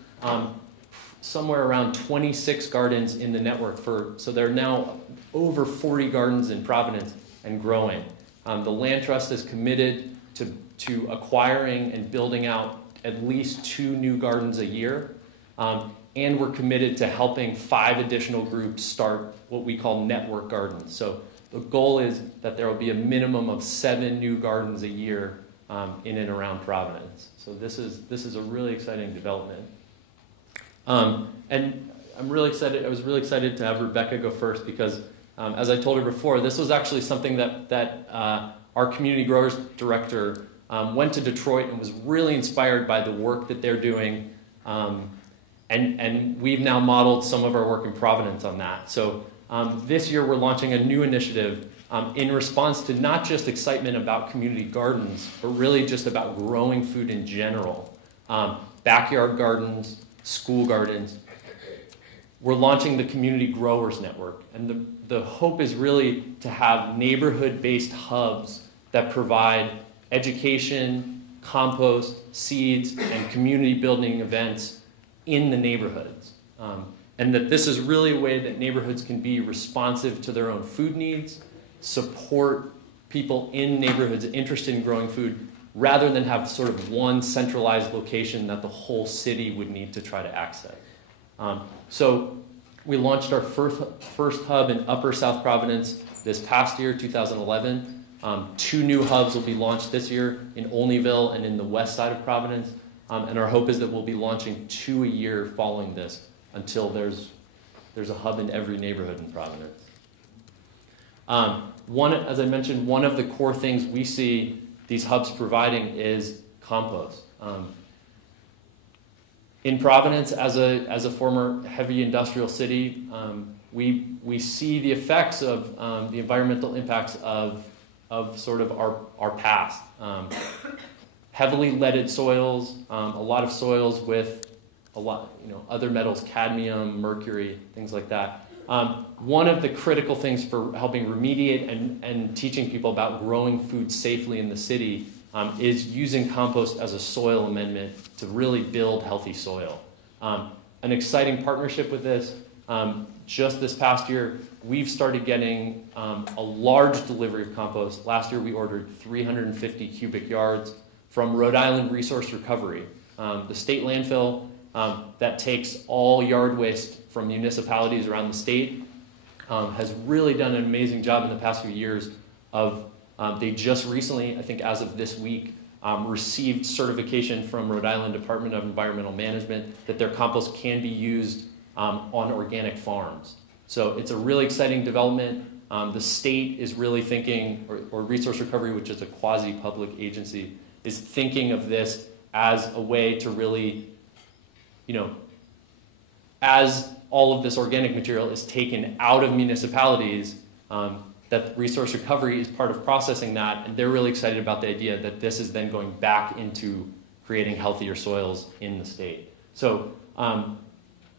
somewhere around 26 gardens in the network. So there are now over 40 gardens in Providence and growing. The Land Trust is committed to acquiring and building out at least 2 new gardens a year. And we're committed to helping 5 additional groups start what we call network gardens. So the goal is that there will be a minimum of 7 new gardens a year in and around Providence. So this is a really exciting development. And I'm really excited. I was really excited to have Rebecca go first because, as I told her before, this was actually something that our community growers director went to Detroit and was really inspired by the work that they're doing. And we've now modeled some of our work in Providence on that. So this year we're launching a new initiative in response to not just excitement about community gardens, but really just about growing food in general. Backyard gardens, school gardens. We're launching the Community Growers Network. And the hope is really to have neighborhood-based hubs that provide education, compost, seeds, and community building events in the neighborhoods. And that this is really a way that neighborhoods can be responsive to their own food needs, support people in neighborhoods interested in growing food, rather than have sort of one centralized location that the whole city would need to try to access. So we launched our first hub in Upper South Providence this past year, 2011. 2 new hubs will be launched this year in Olneyville and in the west side of Providence. And our hope is that we'll be launching 2 a year following this until there's a hub in every neighborhood in Providence. As I mentioned, one of the core things we see these hubs providing is compost. In Providence, as a former heavy industrial city, we see the effects of the environmental impacts of sort of our past. Heavily leaded soils, a lot of soils with a lot, other metals, cadmium, mercury, things like that. One of the critical things for helping remediate and teaching people about growing food safely in the city is using compost as a soil amendment to really build healthy soil. An exciting partnership with this. Just this past year, we've started getting a large delivery of compost. Last year, we ordered 350 cubic yards from Rhode Island Resource Recovery, the state landfill that takes all yard waste from municipalities around the state, has really done an amazing job in the past few years of, they just recently, I think as of this week, received certification from Rhode Island Department of Environmental Management that their compost can be used on organic farms. So it's a really exciting development. The state is really thinking, or Resource Recovery, which is a quasi-public agency, is thinking of this as a way to really, as all of this organic material is taken out of municipalities, that Resource Recovery is part of processing that, and they're really excited about the idea that this is then going back into creating healthier soils in the state. So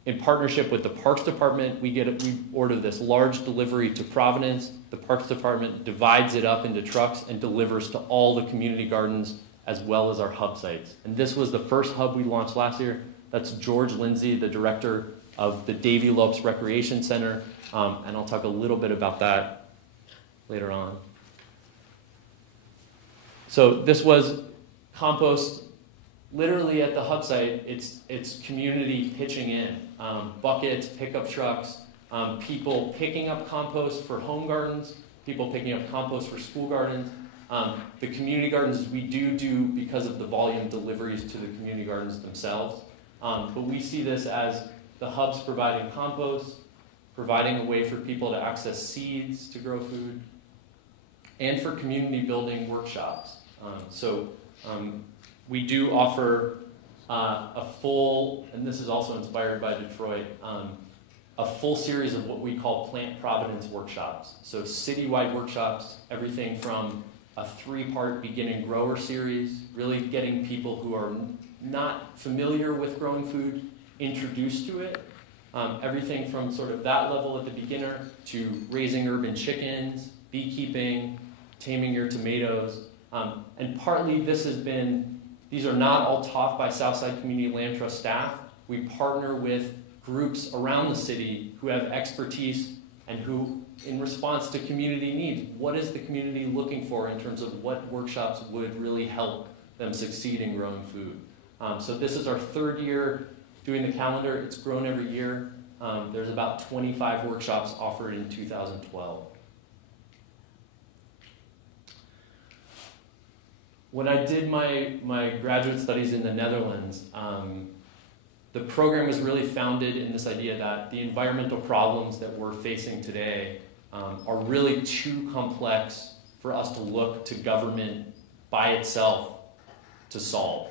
in partnership with the Parks Department, we order this large delivery to Providence. The Parks Department divides it up into trucks and delivers to all the community gardens as well as our hub sites. And this was the first hub we launched last year. That's George Lindsay, the director of the Davy Lopes Recreation Center, and I'll talk a little bit about that later on. So this was compost literally at the hub site. It's community pitching in, buckets, pickup trucks, people picking up compost for home gardens, people picking up compost for school gardens. The community gardens we do because of the volume deliveries to the community gardens themselves. But we see this as the hubs providing compost, providing a way for people to access seeds to grow food, and for community building workshops. We do offer a full, and this is also inspired by Detroit, a full series of what we call Plant Providence workshops. So citywide workshops, everything from a 3-part beginning grower series, really getting people who are not familiar with growing food introduced to it. Everything from sort of that level at the beginner to raising urban chickens, beekeeping, taming your tomatoes. And partly this has been, these are not all taught by Southside Community Land Trust staff. We partner with groups around the city who have expertise and who, in response to community needs, what is the community looking for in terms of what workshops would really help them succeed in growing food. So this is our 3rd year doing the calendar. It's grown every year. There's about 25 workshops offered in 2012. When I did my graduate studies in the Netherlands, the program was really founded in this idea that the environmental problems that we're facing today are really too complex for us to look to government by itself to solve.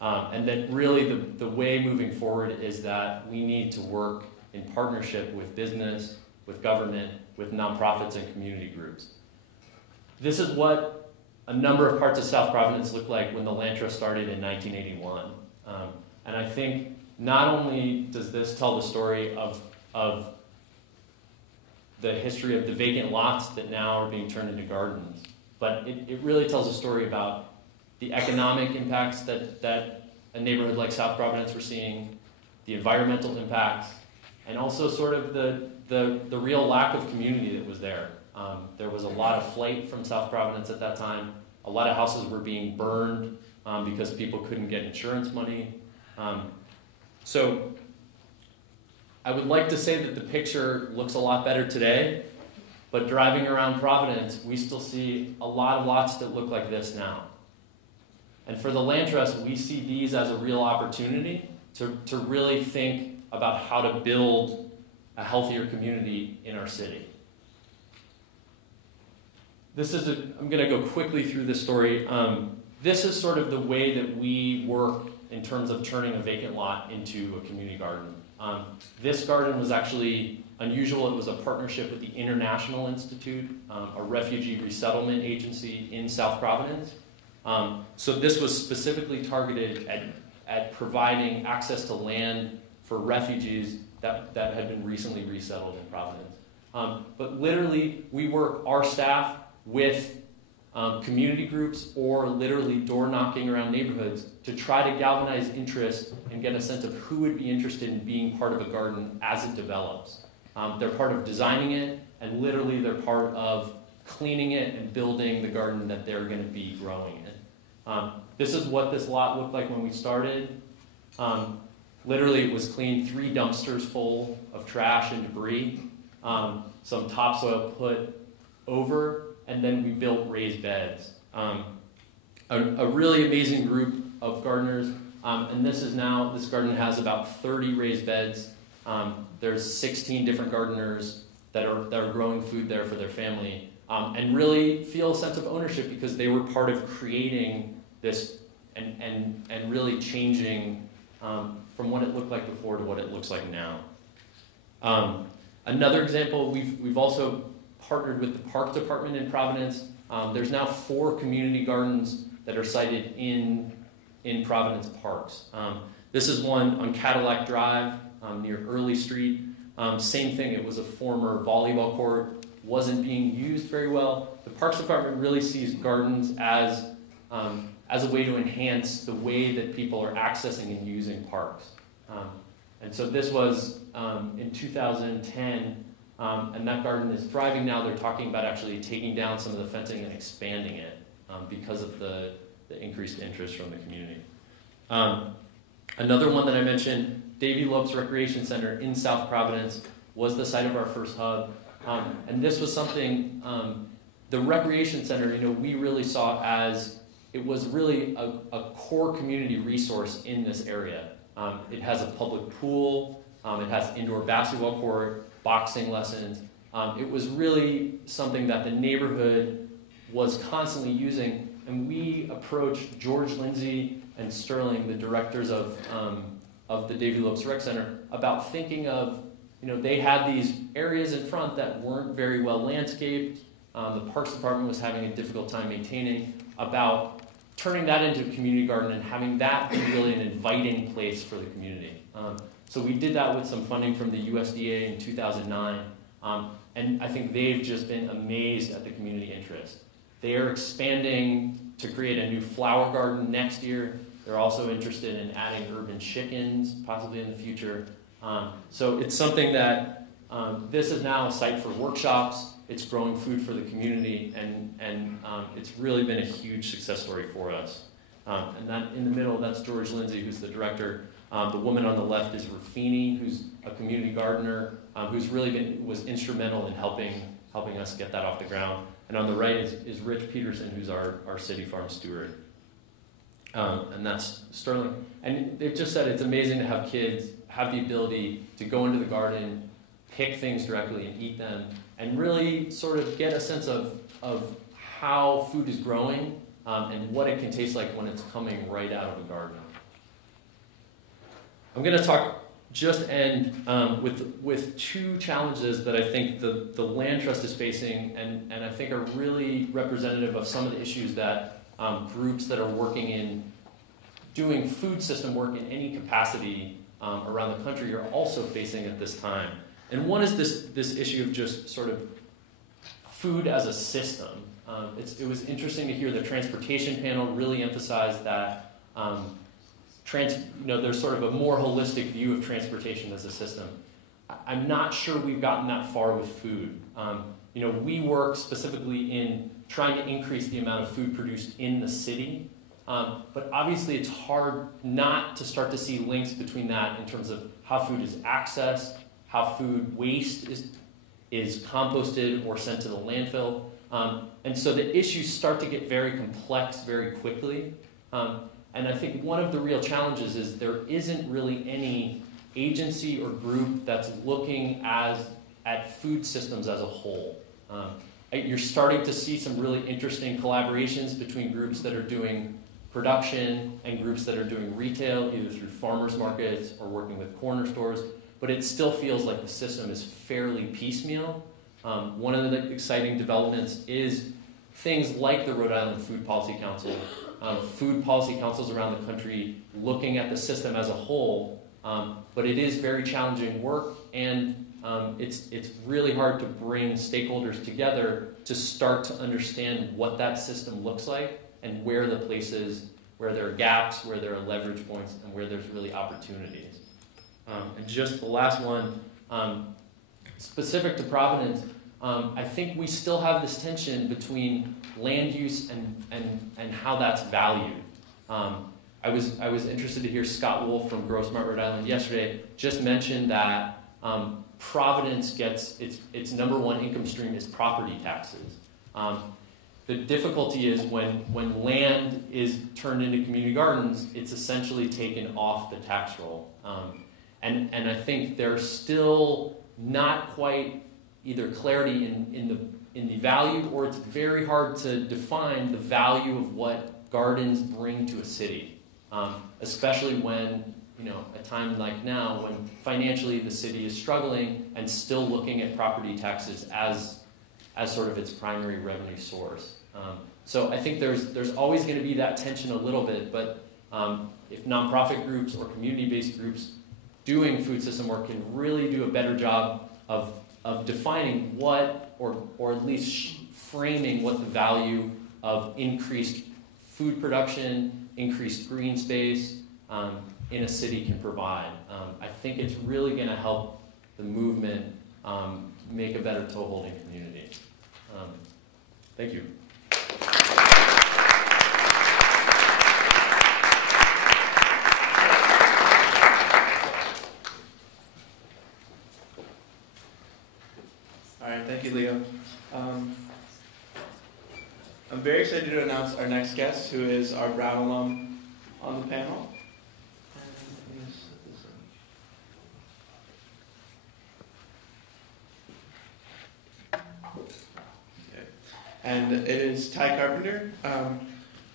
And that really the way moving forward is that we need to work in partnership with business, with government, with nonprofits and community groups. This is what a number of parts of South Providence looked like when the Land Trust started in 1981. And I think not only does this tell the story of the history of the vacant lots that now are being turned into gardens, but it really tells a story about the economic impacts that a neighborhood like South Providence were seeing, the environmental impacts, and also sort of the real lack of community that was there. There was a lot of flight from South Providence at that time. A lot of houses were being burned because people couldn't get insurance money. So I would like to say that the picture looks a lot better today, but driving around Providence, we still see a lot of lots that look like this now. And for the Land Trust, we see these as a real opportunity to really think about how to build a healthier community in our city. I'm going to go quickly through this story. This is sort of the way that we work in terms of turning a vacant lot into a community garden. This garden was actually unusual. It was a partnership with the International Institute, a refugee resettlement agency in South Providence. So this was specifically targeted at providing access to land for refugees that had been recently resettled in Providence. But literally, we work, our staff, with community groups or literally door knocking around neighborhoods to try to galvanize interest and get a sense of who would be interested in being part of a garden as it develops. They're part of designing it, and literally they're part of cleaning it and building the garden that they're going to be growing in. This is what this lot looked like when we started. Literally, it was cleaned, 3 dumpsters full of trash and debris, some topsoil put over, and then we built raised beds. A really amazing group of gardeners, and this garden has about 30 raised beds. There's 16 different gardeners that are growing food there for their family, and really feel a sense of ownership because they were part of creating this and really changing from what it looked like before to what it looks like now. Another example, we've also partnered with the Park Department in Providence. There's now 4 community gardens that are sited in Providence parks. This is one on Cadillac Drive near Early Street. Same thing, it was a former volleyball court, wasn't being used very well. The Parks Department really sees gardens as a way to enhance the way that people are accessing and using parks. And so this was in 2010, and that garden is thriving now. They're talking about actually taking down some of the fencing and expanding it because of the increased interest from the community. Another one that I mentioned, Davy Lopes Recreation Center in South Providence, was the site of our first hub. And this was something, the recreation center, we really saw as it was really a core community resource in this area. It has a public pool, it has indoor basketball court, boxing lessons. It was really something that the neighborhood was constantly using, and we approached George Lindsay and Sterling, the directors of the Davy Lopes Rec Center, about thinking of, they had these areas in front that weren't very well landscaped. The Parks Department was having a difficult time maintaining, about turning that into a community garden and having that be really an inviting place for the community. So we did that with some funding from the USDA in 2009, and I think they've just been amazed at the community interest. They are expanding to create a new flower garden next year. They're also interested in adding urban chickens, possibly in the future. So it's something that this is now a site for workshops. It's growing food for the community, and it's really been a huge success story for us. And that in the middle, that's George Lindsay, who's the director. The woman on the left is Ruffini, who's a community gardener, who's really was instrumental in helping us get that off the ground. And on the right is Rich Peterson, who's our city farm steward. And that's Sterling. And they've just said it's amazing to have kids have the ability to go into the garden, pick things directly and eat them, and really sort of get a sense of how food is growing and what it can taste like when it's coming right out of a garden. I'm going to end with 2 challenges that I think the Land Trust is facing and I think are really representative of some of the issues that groups that are working in doing food system work in any capacity around the country are also facing at this time. And one is this issue of just sort of food as a system. It was interesting to hear the transportation panel really emphasize that there's sort of a more holistic view of transportation as a system. I'm not sure we've gotten that far with food. We work specifically in trying to increase the amount of food produced in the city, but obviously it's hard not to start to see links between that in terms of how food is accessed, how food waste is composted or sent to the landfill. And so the issues start to get very complex very quickly. And I think one of the real challenges is there isn't really any agency or group that's looking at food systems as a whole. You're starting to see some really interesting collaborations between groups that are doing production and groups that are doing retail, either through farmers markets or working with corner stores, but it still feels like the system is fairly piecemeal. One of the exciting developments is things like the Rhode Island Food Policy Council, food policy councils around the country looking at the system as a whole, but it is very challenging work, and it's really hard to bring stakeholders together to start to understand what that system looks like and where the places where there are gaps, where there are leverage points, and where there's really opportunities. And just the last one, specific to Providence, I think we still have this tension between land use and how that's valued. I was interested to hear Scott Wolf from Grow Smart Rhode Island yesterday just mention that Providence gets its number one income stream is property taxes. The difficulty is when land is turned into community gardens, it's essentially taken off the tax roll. And I think there's still not quite either clarity in the value, or it's very hard to define the value of what gardens bring to a city, especially when, a time like now when financially the city is struggling and still looking at property taxes as sort of its primary revenue source. So I think there's always going to be that tension a little bit, but if nonprofit groups or community-based groups doing food system work can really do a better job of defining what, or at least framing what the value of increased food production, increased green space in a city can provide. I think it's really going to help the movement make a better toehold in community. Thank you. All right, thank you, Leo. I'm very excited to announce our next guest, who is our Brown alum on the panel. And it is Carpenter,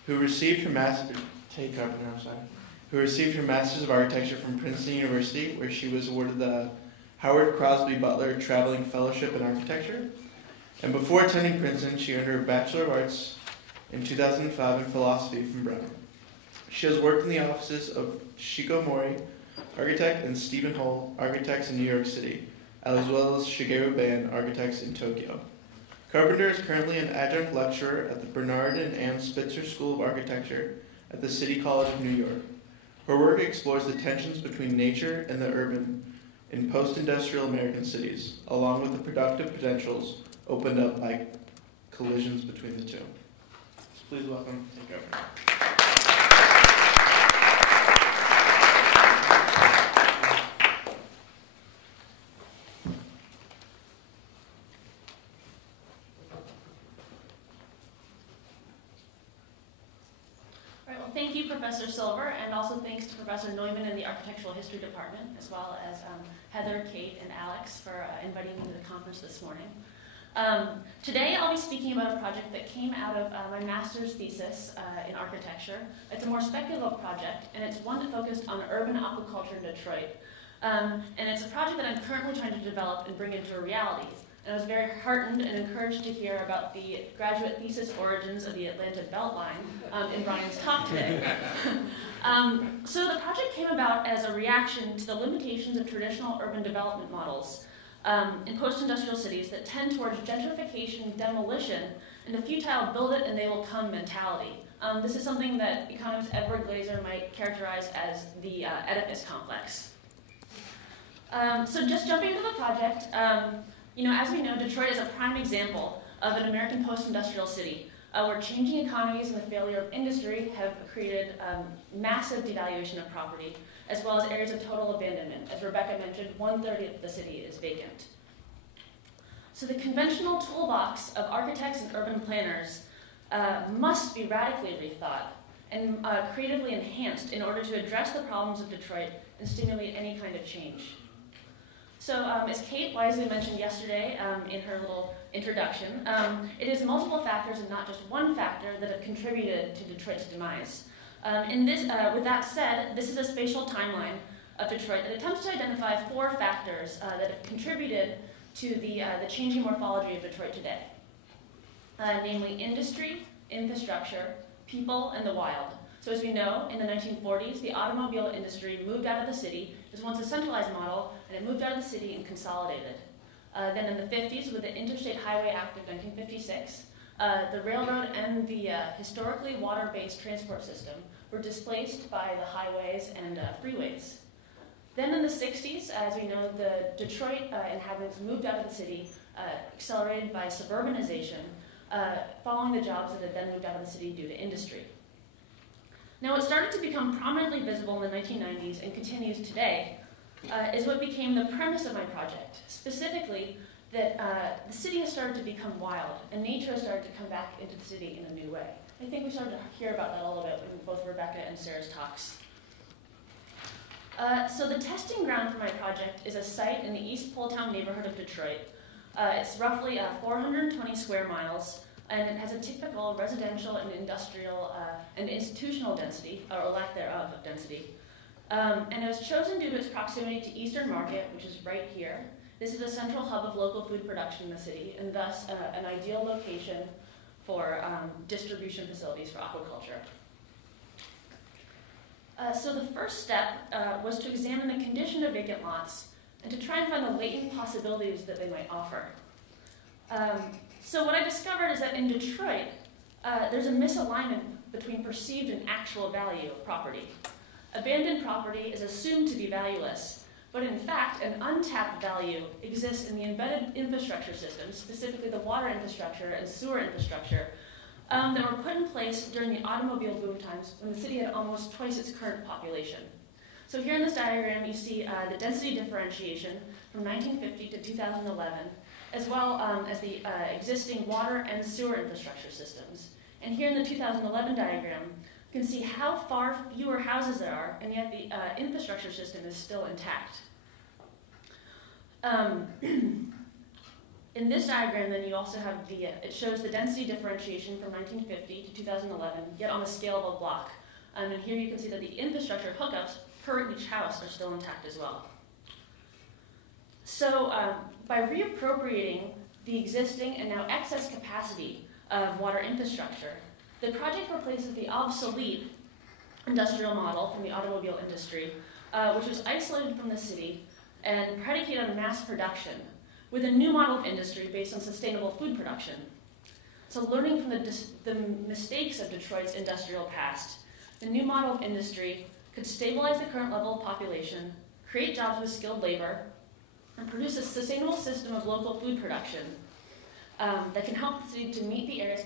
who received her Master's of Architecture from Princeton University, where she was awarded the Howard Crosby Butler Traveling Fellowship in Architecture. And before attending Princeton, she earned her Bachelor of Arts in 2005 in Philosophy from Brown. She has worked in the offices of Shiko Mori, architect, and Stephen Hull, architects in New York City, as well as Shigeru Ban, architects in Tokyo. Carpenter is currently an adjunct lecturer at the Bernard and Ann Spitzer School of Architecture at the City College of New York. Her work explores the tensions between nature and the urban in post-industrial American cities, along with the productive potentials opened up by collisions between the two. So please welcome Carpenter. Thank you, Professor Silver, and also thanks to Professor Neumann in the Architectural History Department, as well as Heather, Kate, and Alex for inviting me to the conference this morning. Today I'll be speaking about a project that came out of my master's thesis in architecture. It's a more speculative project, and it's one that focused on urban aquaculture in Detroit. And it's a project that I'm currently trying to develop and bring into a reality. And I was very heartened and encouraged to hear about the graduate thesis origins of the Atlanta Beltline in Brian's talk today. So the project came about as a reaction to the limitations of traditional urban development models in post-industrial cities that tend towards gentrification, demolition, and the futile build it and they will come mentality. This is something that economist Edward Glaser might characterize as the Oedipus complex. So just jumping into the project, as we know, Detroit is a prime example of an American post-industrial city where changing economies and the failure of industry have created massive devaluation of property, as well as areas of total abandonment. As Rebecca mentioned, 1/3 of the city is vacant. So the conventional toolbox of architects and urban planners must be radically rethought and creatively enhanced in order to address the problems of Detroit and stimulate any kind of change. So as Kate wisely mentioned yesterday in her little introduction, it is multiple factors and not just one factor that have contributed to Detroit's demise. With that said, this is a spatial timeline of Detroit that attempts to identify 4 factors that have contributed to the changing morphology of Detroit today, namely industry, infrastructure, people, and the wild. So as we know, in the 1940s, the automobile industry moved out of the city. It was once a centralized model, and it moved out of the city and consolidated. Then in the 50s, with the Interstate Highway Act of 1956, the railroad and the historically water-based transport system were displaced by the highways and freeways. Then in the 60s, as we know, the Detroit inhabitants moved out of the city, accelerated by suburbanization, following the jobs that had then moved out of the city due to industry. Now, what started to become prominently visible in the 1990s and continues today is what became the premise of my project, specifically that the city has started to become wild and nature has started to come back into the city in a new way. I think we started to hear about that a little bit in both Rebecca and Sarah's talks. So the testing ground for my project is a site in the East Poletown neighborhood of Detroit. It's roughly 420 square miles, and it has a typical residential and industrial and institutional density, or lack thereof of density. And it was chosen due to its proximity to Eastern Market, which is right here. This is a central hub of local food production in the city, and thus an ideal location for distribution facilities for aquaculture. So the first step was to examine the condition of vacant lots and to try and find the latent possibilities that they might offer. So what I discovered is that in Detroit, there's a misalignment between perceived and actual value of property. Abandoned property is assumed to be valueless, but in fact, an untapped value exists in the embedded infrastructure systems, specifically the water infrastructure and sewer infrastructure, that were put in place during the automobile boom times when the city had almost twice its current population. So here in this diagram, you see the density differentiation from 1950 to 2011, as well as the existing water and sewer infrastructure systems. And here in the 2011 diagram, you can see how far fewer houses there are, and yet the infrastructure system is still intact. In this diagram, then, you also have it shows the density differentiation from 1950 to 2011, yet on a scale of a block. And here you can see that the infrastructure hookups per each house are still intact as well. So by reappropriating the existing and now excess capacity of water infrastructure, the project replaces the obsolete industrial model from the automobile industry, which was isolated from the city and predicated on mass production, with a new model of industry based on sustainable food production. So learning from the mistakes of Detroit's industrial past, the new model of industry could stabilize the current level of population, create jobs with skilled labor, and produce a sustainable system of local food production that can help the city to meet the area's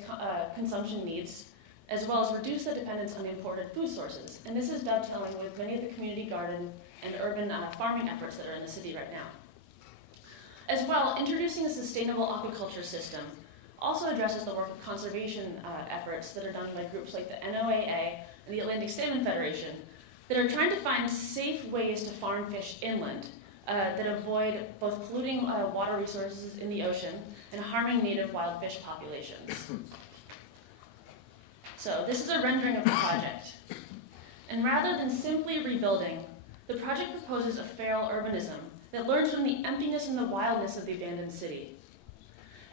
consumption needs, as well as reduce the dependence on imported food sources. And this is dovetailing with many of the community garden and urban farming efforts that are in the city right now. As well, introducing a sustainable aquaculture system also addresses the work of conservation efforts that are done by groups like the NOAA and the Atlantic Salmon Federation that are trying to find safe ways to farm fish inland that avoid both polluting water resources in the ocean and harming native wild fish populations. So this is a rendering of the project. And rather than simply rebuilding, the project proposes a feral urbanism that learns from the emptiness and the wildness of the abandoned city.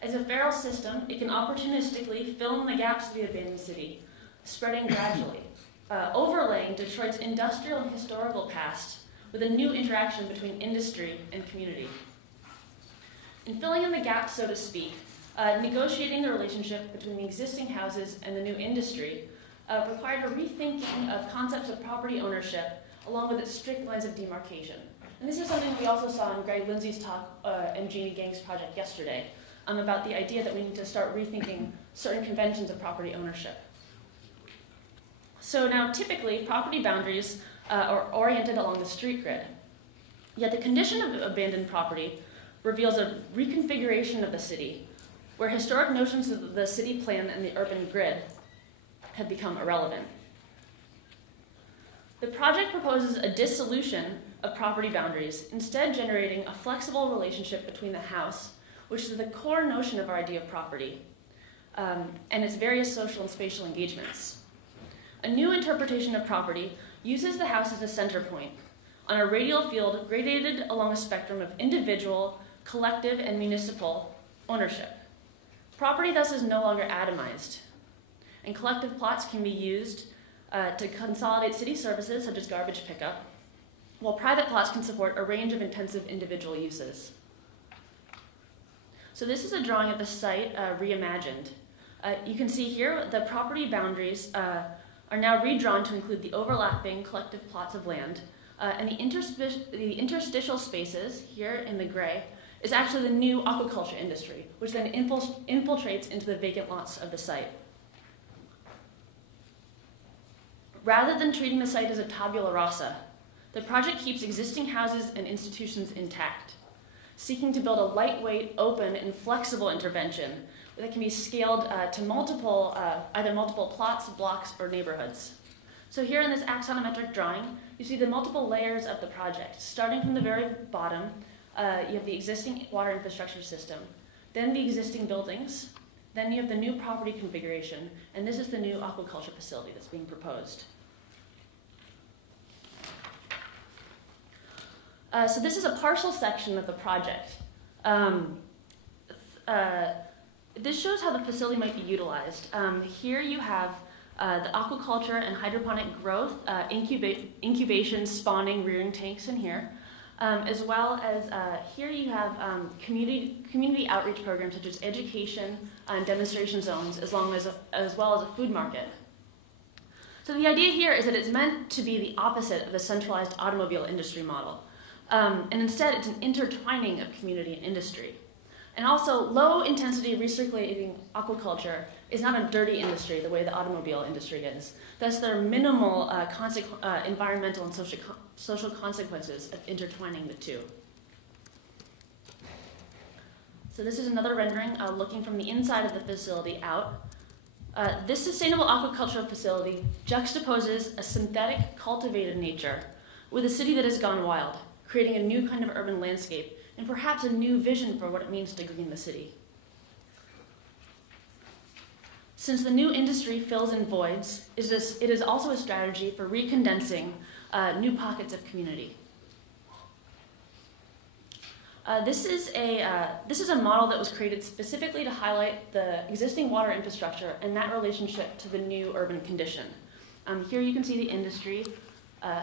As a feral system, it can opportunistically fill in the gaps of the abandoned city, spreading gradually, overlaying Detroit's industrial and historical past with a new interaction between industry and community. In filling in the gaps, so to speak, negotiating the relationship between the existing houses and the new industry required a rethinking of concepts of property ownership along with its strict lines of demarcation. And this is something we also saw in Greg Lindsay's talk and Jeannie Gang's project yesterday about the idea that we need to start rethinking certain conventions of property ownership. So now typically property boundaries are oriented along the street grid. Yet the condition of abandoned property reveals a reconfiguration of the city where historic notions of the city plan and the urban grid have become irrelevant. The project proposes a dissolution of property boundaries, instead generating a flexible relationship between the house, which is the core notion of our idea of property, and its various social and spatial engagements. A new interpretation of property uses the house as a center point on a radial field gradated along a spectrum of individual, collective, and municipal ownership. Property thus is no longer atomized, and collective plots can be used to consolidate city services such as garbage pickup, while private plots can support a range of intensive individual uses. So this is a drawing of the site reimagined. You can see here the property boundaries are now redrawn to include the overlapping collective plots of land, and the interstitial spaces, here in the gray, is actually the new aquaculture industry, which then infiltrates into the vacant lots of the site. Rather than treating the site as a tabula rasa, the project keeps existing houses and institutions intact, seeking to build a lightweight, open, and flexible intervention that can be scaled to either multiple plots, blocks, or neighborhoods. So here in this axonometric drawing, you see the multiple layers of the project. Starting from the very bottom, you have the existing water infrastructure system, then the existing buildings, then you have the new property configuration, and this is the new aquaculture facility that's being proposed. So this is a partial section of the project. This shows how the facility might be utilized. Here you have the aquaculture and hydroponic growth, incubation, spawning, rearing tanks in here, as well as here you have community outreach programs such as education and demonstration zones, as well as a food market. So the idea here is that it's meant to be the opposite of the centralized automobile industry model. And instead, it's an intertwining of community and industry. And also, low-intensity recirculating aquaculture is not a dirty industry the way the automobile industry is. Thus, there are minimal environmental and social consequences of intertwining the two. So this is another rendering looking from the inside of the facility out. This sustainable aquaculture facility juxtaposes a synthetic, cultivated nature with a city that has gone wild, creating a new kind of urban landscape and perhaps a new vision for what it means to green the city. Since the new industry fills in voids, it is also a strategy for recondensing new pockets of community. This is a model that was created specifically to highlight the existing water infrastructure and that relationship to the new urban condition. Here you can see the industry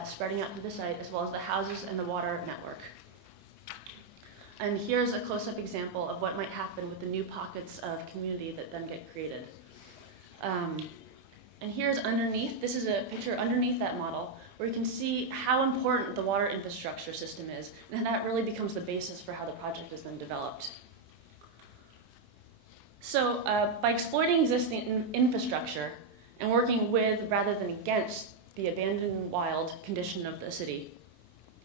spreading out to the site, as well as the houses and the water network. And here's a close-up example of what might happen with the new pockets of community that then get created. And here's underneath, this is a picture underneath that model, where you can see how important the water infrastructure system is, and that really becomes the basis for how the project is then developed. So by exploiting existing infrastructure and working with rather than against the abandoned wild condition of the city,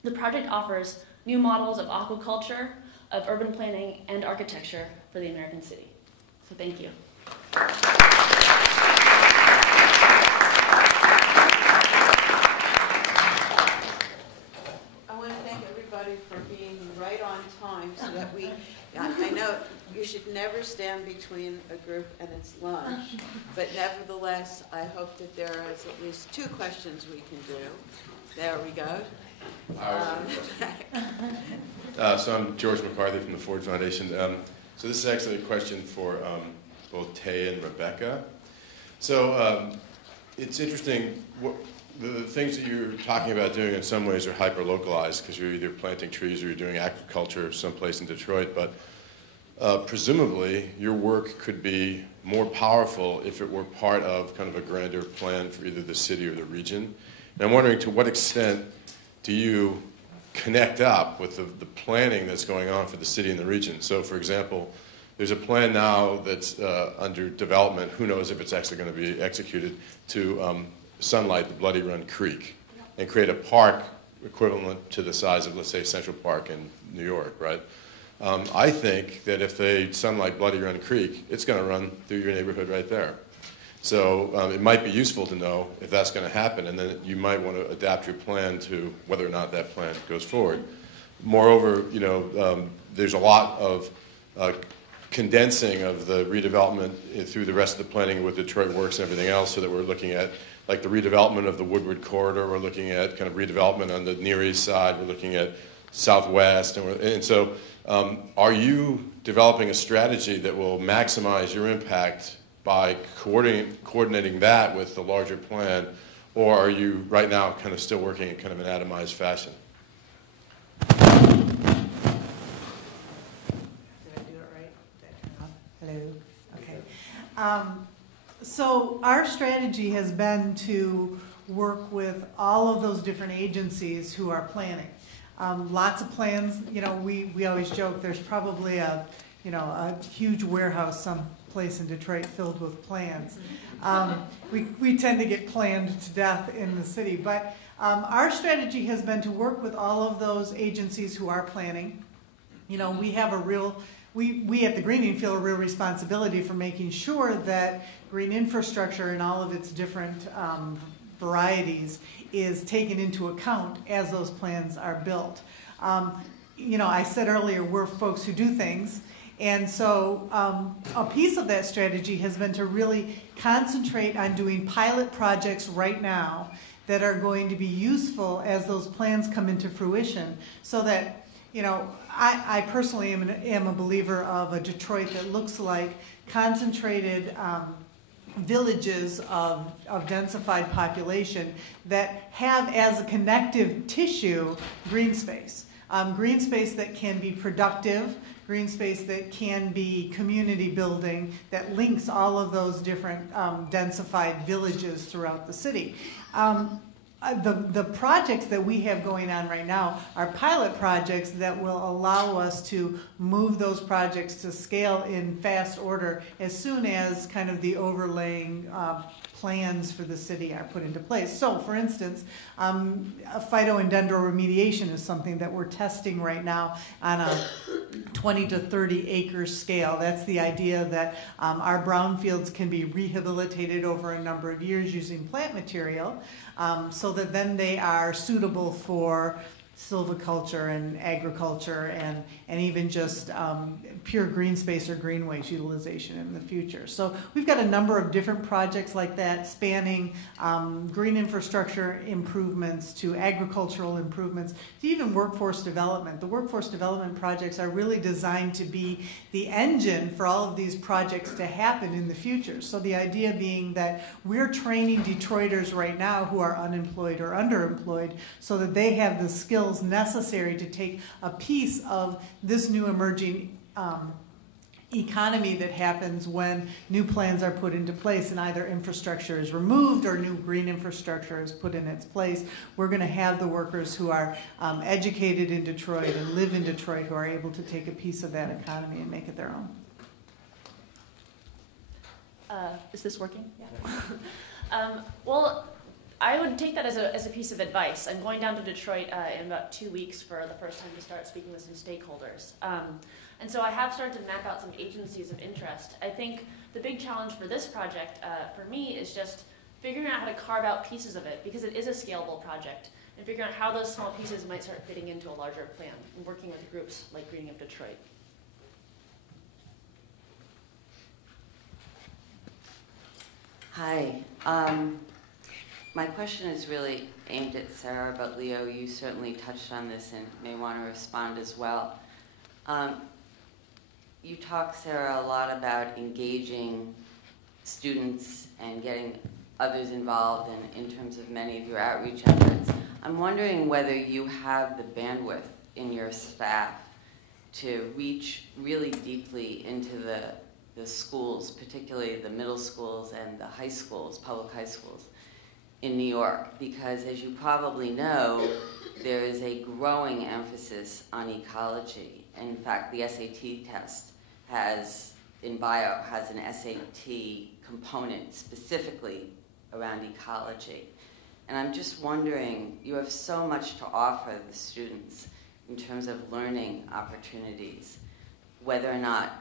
the project offers new models of aquaculture, of urban planning, and architecture for the American city. So thank you. I want to thank everybody for being right on time so that I know you should never stand between a group and its lunch, but nevertheless, I hope that there is at least 2 questions we can do. There we go. So I'm George McCarthy from the Ford Foundation. So this is actually a question for both Tay and Rebecca. So it's interesting, the things that you're talking about doing in some ways are hyper-localized because you're either planting trees or you're doing agriculture someplace in Detroit, but presumably your work could be more powerful if it were part of kind of a grander plan for either the city or the region. And I'm wondering, to what extent do you connect up with the planning that's going on for the city and the region? So, for example, there's a plan now that's under development, who knows if it's actually going to be executed, to sunlight the Bloody Run Creek and create a park equivalent to the size of, let's say, Central Park in New York, right? I think that if they sunlight Bloody Run Creek, it's going to run through your neighborhood right there. So it might be useful to know if that's going to happen, and then you might want to adapt your plan to whether or not that plan goes forward. Moreover, you know, there's a lot of condensing of the redevelopment through the rest of the planning with Detroit Works and everything else, so that we're looking at like the redevelopment of the Woodward Corridor. We're looking at kind of redevelopment on the Near East Side. We're looking at Southwest. And so are you developing a strategy that will maximize your impact by coordinating that with the larger plan, or are you right now kind of still working in kind of an atomized fashion? Did I do it right? Did I turn it off? Hello? Okay. So our strategy has been to work with all of those different agencies who are planning. Lots of plans, you know, we always joke there's probably a huge warehouse someplace in Detroit filled with plans. We tend to get planned to death in the city, but our strategy has been to work with all of those agencies who are planning. You know, we have a real, we at the Greening feel a real responsibility for making sure that green infrastructure in all of its different varieties is taken into account as those plans are built. You know, I said earlier, we're folks who do things, and so a piece of that strategy has been to really concentrate on doing pilot projects right now that are going to be useful as those plans come into fruition, so that, you know, I personally am a believer of a Detroit that looks like concentrated villages of densified population that have as a connective tissue green space. Green space that can be productive, green space that can be community building, that links all of those different densified villages throughout the city. The projects that we have going on right now are pilot projects that will allow us to move those projects to scale in fast order as soon as kind of the overlaying plans for the city are put into place. So, for instance, phyto and dendroremediation is something that we're testing right now on a 20 to 30 acre scale. That's the idea that our brownfields can be rehabilitated over a number of years using plant material, so that then they are suitable for silviculture and agriculture and even just pure green space or green waste utilization in the future. So we've got a number of different projects like that spanning green infrastructure improvements to agricultural improvements to even workforce development. The workforce development projects are really designed to be the engine for all of these projects to happen in the future. So the idea being that we're training Detroiters right now who are unemployed or underemployed so that they have the skills necessary to take a piece of this new emerging economy that happens when new plans are put into place and either infrastructure is removed or new green infrastructure is put in its place. We're going to have the workers who are educated in Detroit and live in Detroit who are able to take a piece of that economy and make it their own. Is this working? Yeah. Well, I would take that as a piece of advice. I'm going down to Detroit in about 2 weeks for the first time to start speaking with some stakeholders. And so I have started to map out some agencies of interest. I think the big challenge for this project, for me, is just figuring out how to carve out pieces of it, because it is a scalable project, and figuring out how those small pieces might start fitting into a larger plan, and working with groups like Greening of Detroit. Hi. My question is really aimed at Sarah, but Leo, you certainly touched on this and may want to respond as well. You talk, Sarah, a lot about engaging students and getting others involved in terms of many of your outreach efforts. I'm wondering whether you have the bandwidth in your staff to reach really deeply into the schools, particularly the middle schools and the high schools, public high schools in New York, because as you probably know, there is a growing emphasis on ecology. In fact, the SAT test in bio has an SAT component specifically around ecology. And I'm just wondering, you have so much to offer the students in terms of learning opportunities, whether or not,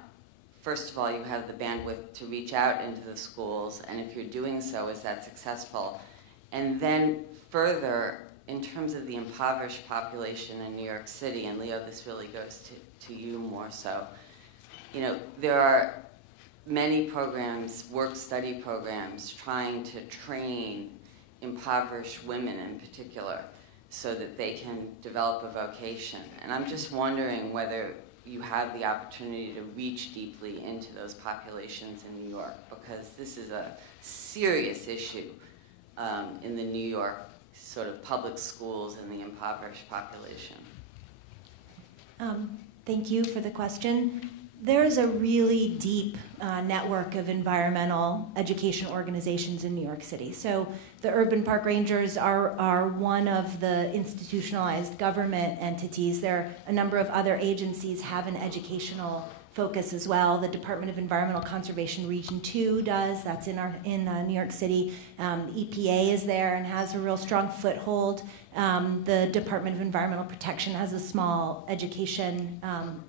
first of all, you have the bandwidth to reach out into the schools, and if you're doing so, is that successful? And then further, in terms of the impoverished population in New York City, and Leo, this really goes to you more so, you know, there are many programs, work-study programs, trying to train impoverished women in particular, so that they can develop a vocation. And I'm just wondering whether you have the opportunity to reach deeply into those populations in New York, because this is a serious issue in the New York sort of public schools and the impoverished population. Thank you for the question. There's a really deep network of environmental education organizations in New York City. So the Urban Park Rangers are one of the institutionalized government entities. There are a number of other agencies have an educational focus as well. The Department of Environmental Conservation Region 2 does. That's in New York City. EPA is there and has a real strong foothold. The Department of Environmental Protection has a small education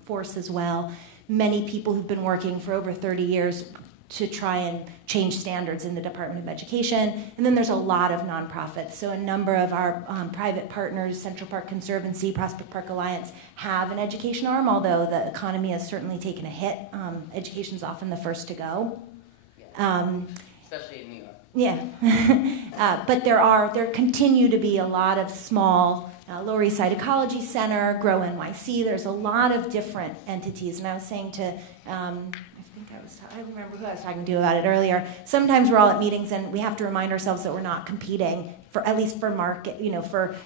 force as well. Many people who've been working for over 30 years to try and change standards in the Department of Education. And then there's a lot of nonprofits. So a number of our private partners, Central Park Conservancy, Prospect Park Alliance, have an education arm, although the economy has certainly taken a hit. Education's often the first to go. Especially in New York. Yeah. But there continue to be a lot of small, Lower East Side Ecology Center, Grow NYC, there's a lot of different entities. And I was saying to, I remember who I was talking to about it earlier. Sometimes we're all at meetings and we have to remind ourselves that we're not competing for, at least for market, for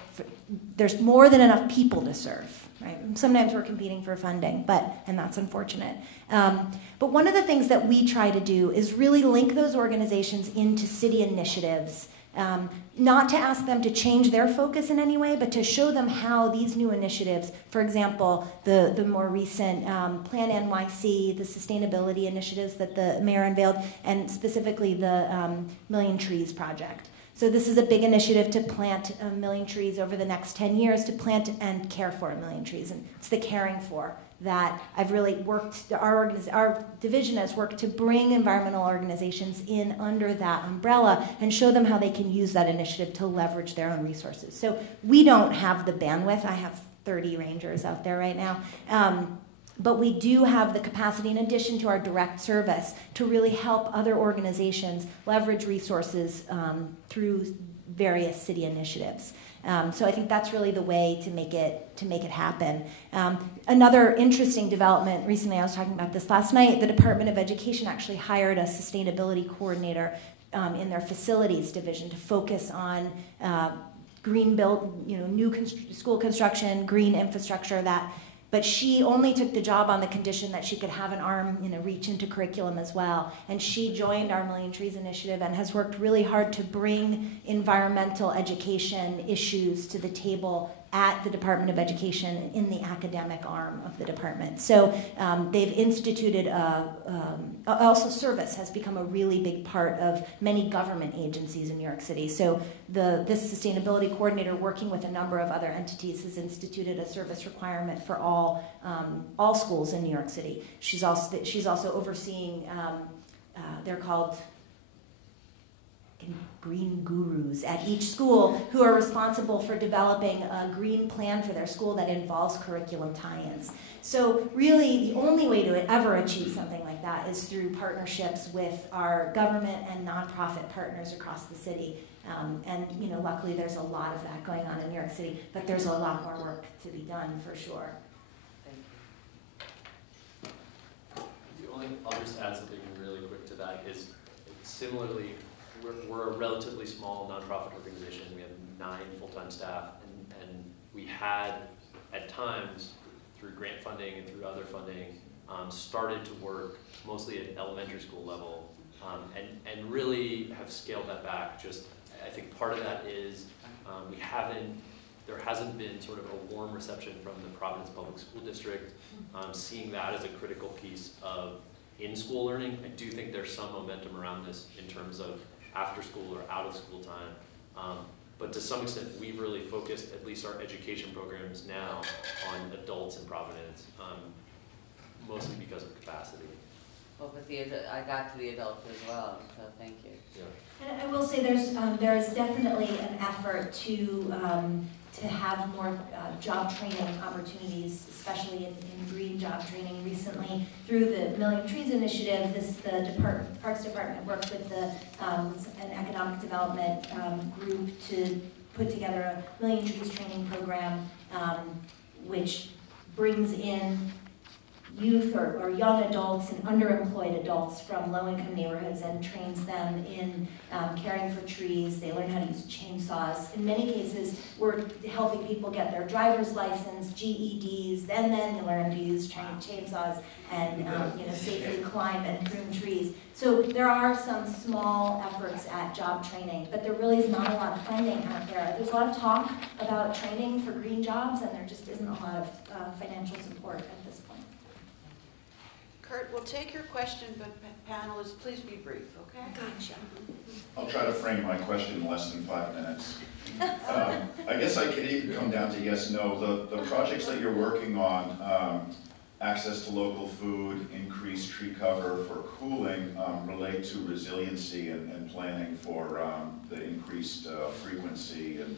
there's more than enough people to serve, right? Sometimes we're competing for funding, and that's unfortunate. But one of the things that we try to do is really link those organizations into city initiatives. Not to ask them to change their focus in any way, but to show them how these new initiatives, for example, the more recent Plan NYC, the sustainability initiatives that the mayor unveiled, and specifically the Million Trees Project. So this is a big initiative to plant 1 million trees over the next 10 years, to plant and care for 1 million trees. And it's the caring for that I've really worked, our division has worked to bring environmental organizations in under that umbrella and show them how they can use that initiative to leverage their own resources. So we don't have the bandwidth. I have 30 rangers out there right now. But we do have the capacity, in addition to our direct service, to really help other organizations leverage resources through various city initiatives. So I think that's really the way to make it happen. Another interesting development, recently I was talking about this last night, the Department of Education actually hired a sustainability coordinator in their facilities division to focus on green build, new school construction, green infrastructure, but she only took the job on the condition that she could have an arm, reach into curriculum as well. And she joined our Million Trees Initiative and has worked really hard to bring environmental education issues to the table at the Department of Education in the academic arm of the department. So they've instituted, also service has become a really big part of many government agencies in New York City. So this sustainability coordinator, working with a number of other entities, has instituted a service requirement for all schools in New York City. She's also overseeing, they're called green gurus at each school who are responsible for developing a green plan for their school that involves curriculum tie-ins. So really the only way to ever achieve something like that is through partnerships with our government and nonprofit partners across the city. And luckily there's a lot of that going on in New York City, but there's a lot more work to be done for sure. I'll just add something really quick to that. Is similarly, we're a relatively small nonprofit organization. We have 9 full-time staff, and we had, at times, through grant funding and through other funding, started to work mostly at elementary school level, and really have scaled that back. I think part of that is there hasn't been sort of a warm reception from the Providence Public School District, seeing that as a critical piece of in-school learning. I do think there's some momentum around this in terms of after school or out of school time. But to some extent, we've really focused, at least our education programs now, on adults in Providence, mostly because of capacity. Well, but I got to the adults as well, so thank you. Yeah. And I will say there's definitely an effort to to have more job training opportunities, especially in green job training. Recently, through the Million Trees Initiative, the Parks Department worked with an economic development group to put together a Million Trees training program, which brings in youth or young adults and underemployed adults from low-income neighborhoods and trains them in caring for trees. They learn how to use chainsaws. In many cases, we're helping people get their driver's license, GEDs, and then you learn to use chainsaws and safely climb and prune trees. So there are some small efforts at job training, but there really is not a lot of funding out there. There's a lot of talk about training for green jobs, and there just isn't a lot of financial support at this point. Kurt, we'll take your question, but panelists, please be brief, okay? Gotcha. I'll try to frame my question in less than 5 minutes. I guess I could even come down to yes, no. The projects that you're working on, access to local food, increased tree cover for cooling, relate to resiliency and planning for the increased frequency and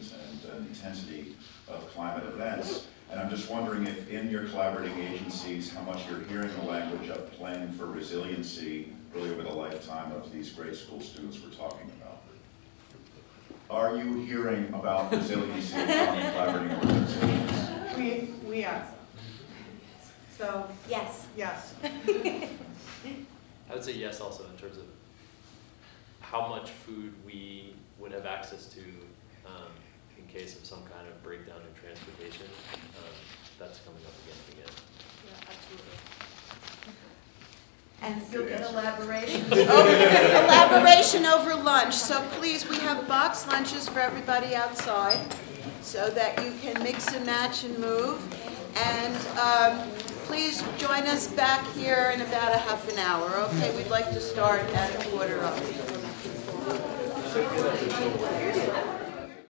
intensity of climate events. And I'm just wondering if in your collaborating agencies, how much you're hearing the language of planning for resiliency really over the lifetime of these grade school students we're talking about. Are you hearing about resiliency from collaborating organizations? We are. So, Yes. yes. I would say yes also in terms of how much food we would have access to in case of some kind of breakdown in transportation. That's coming up again and again. And you'll get elaboration over lunch. So please, we have box lunches for everybody outside so that you can mix and match and move. And please join us back here in about a half an hour. Okay, we'd like to start at 1:15.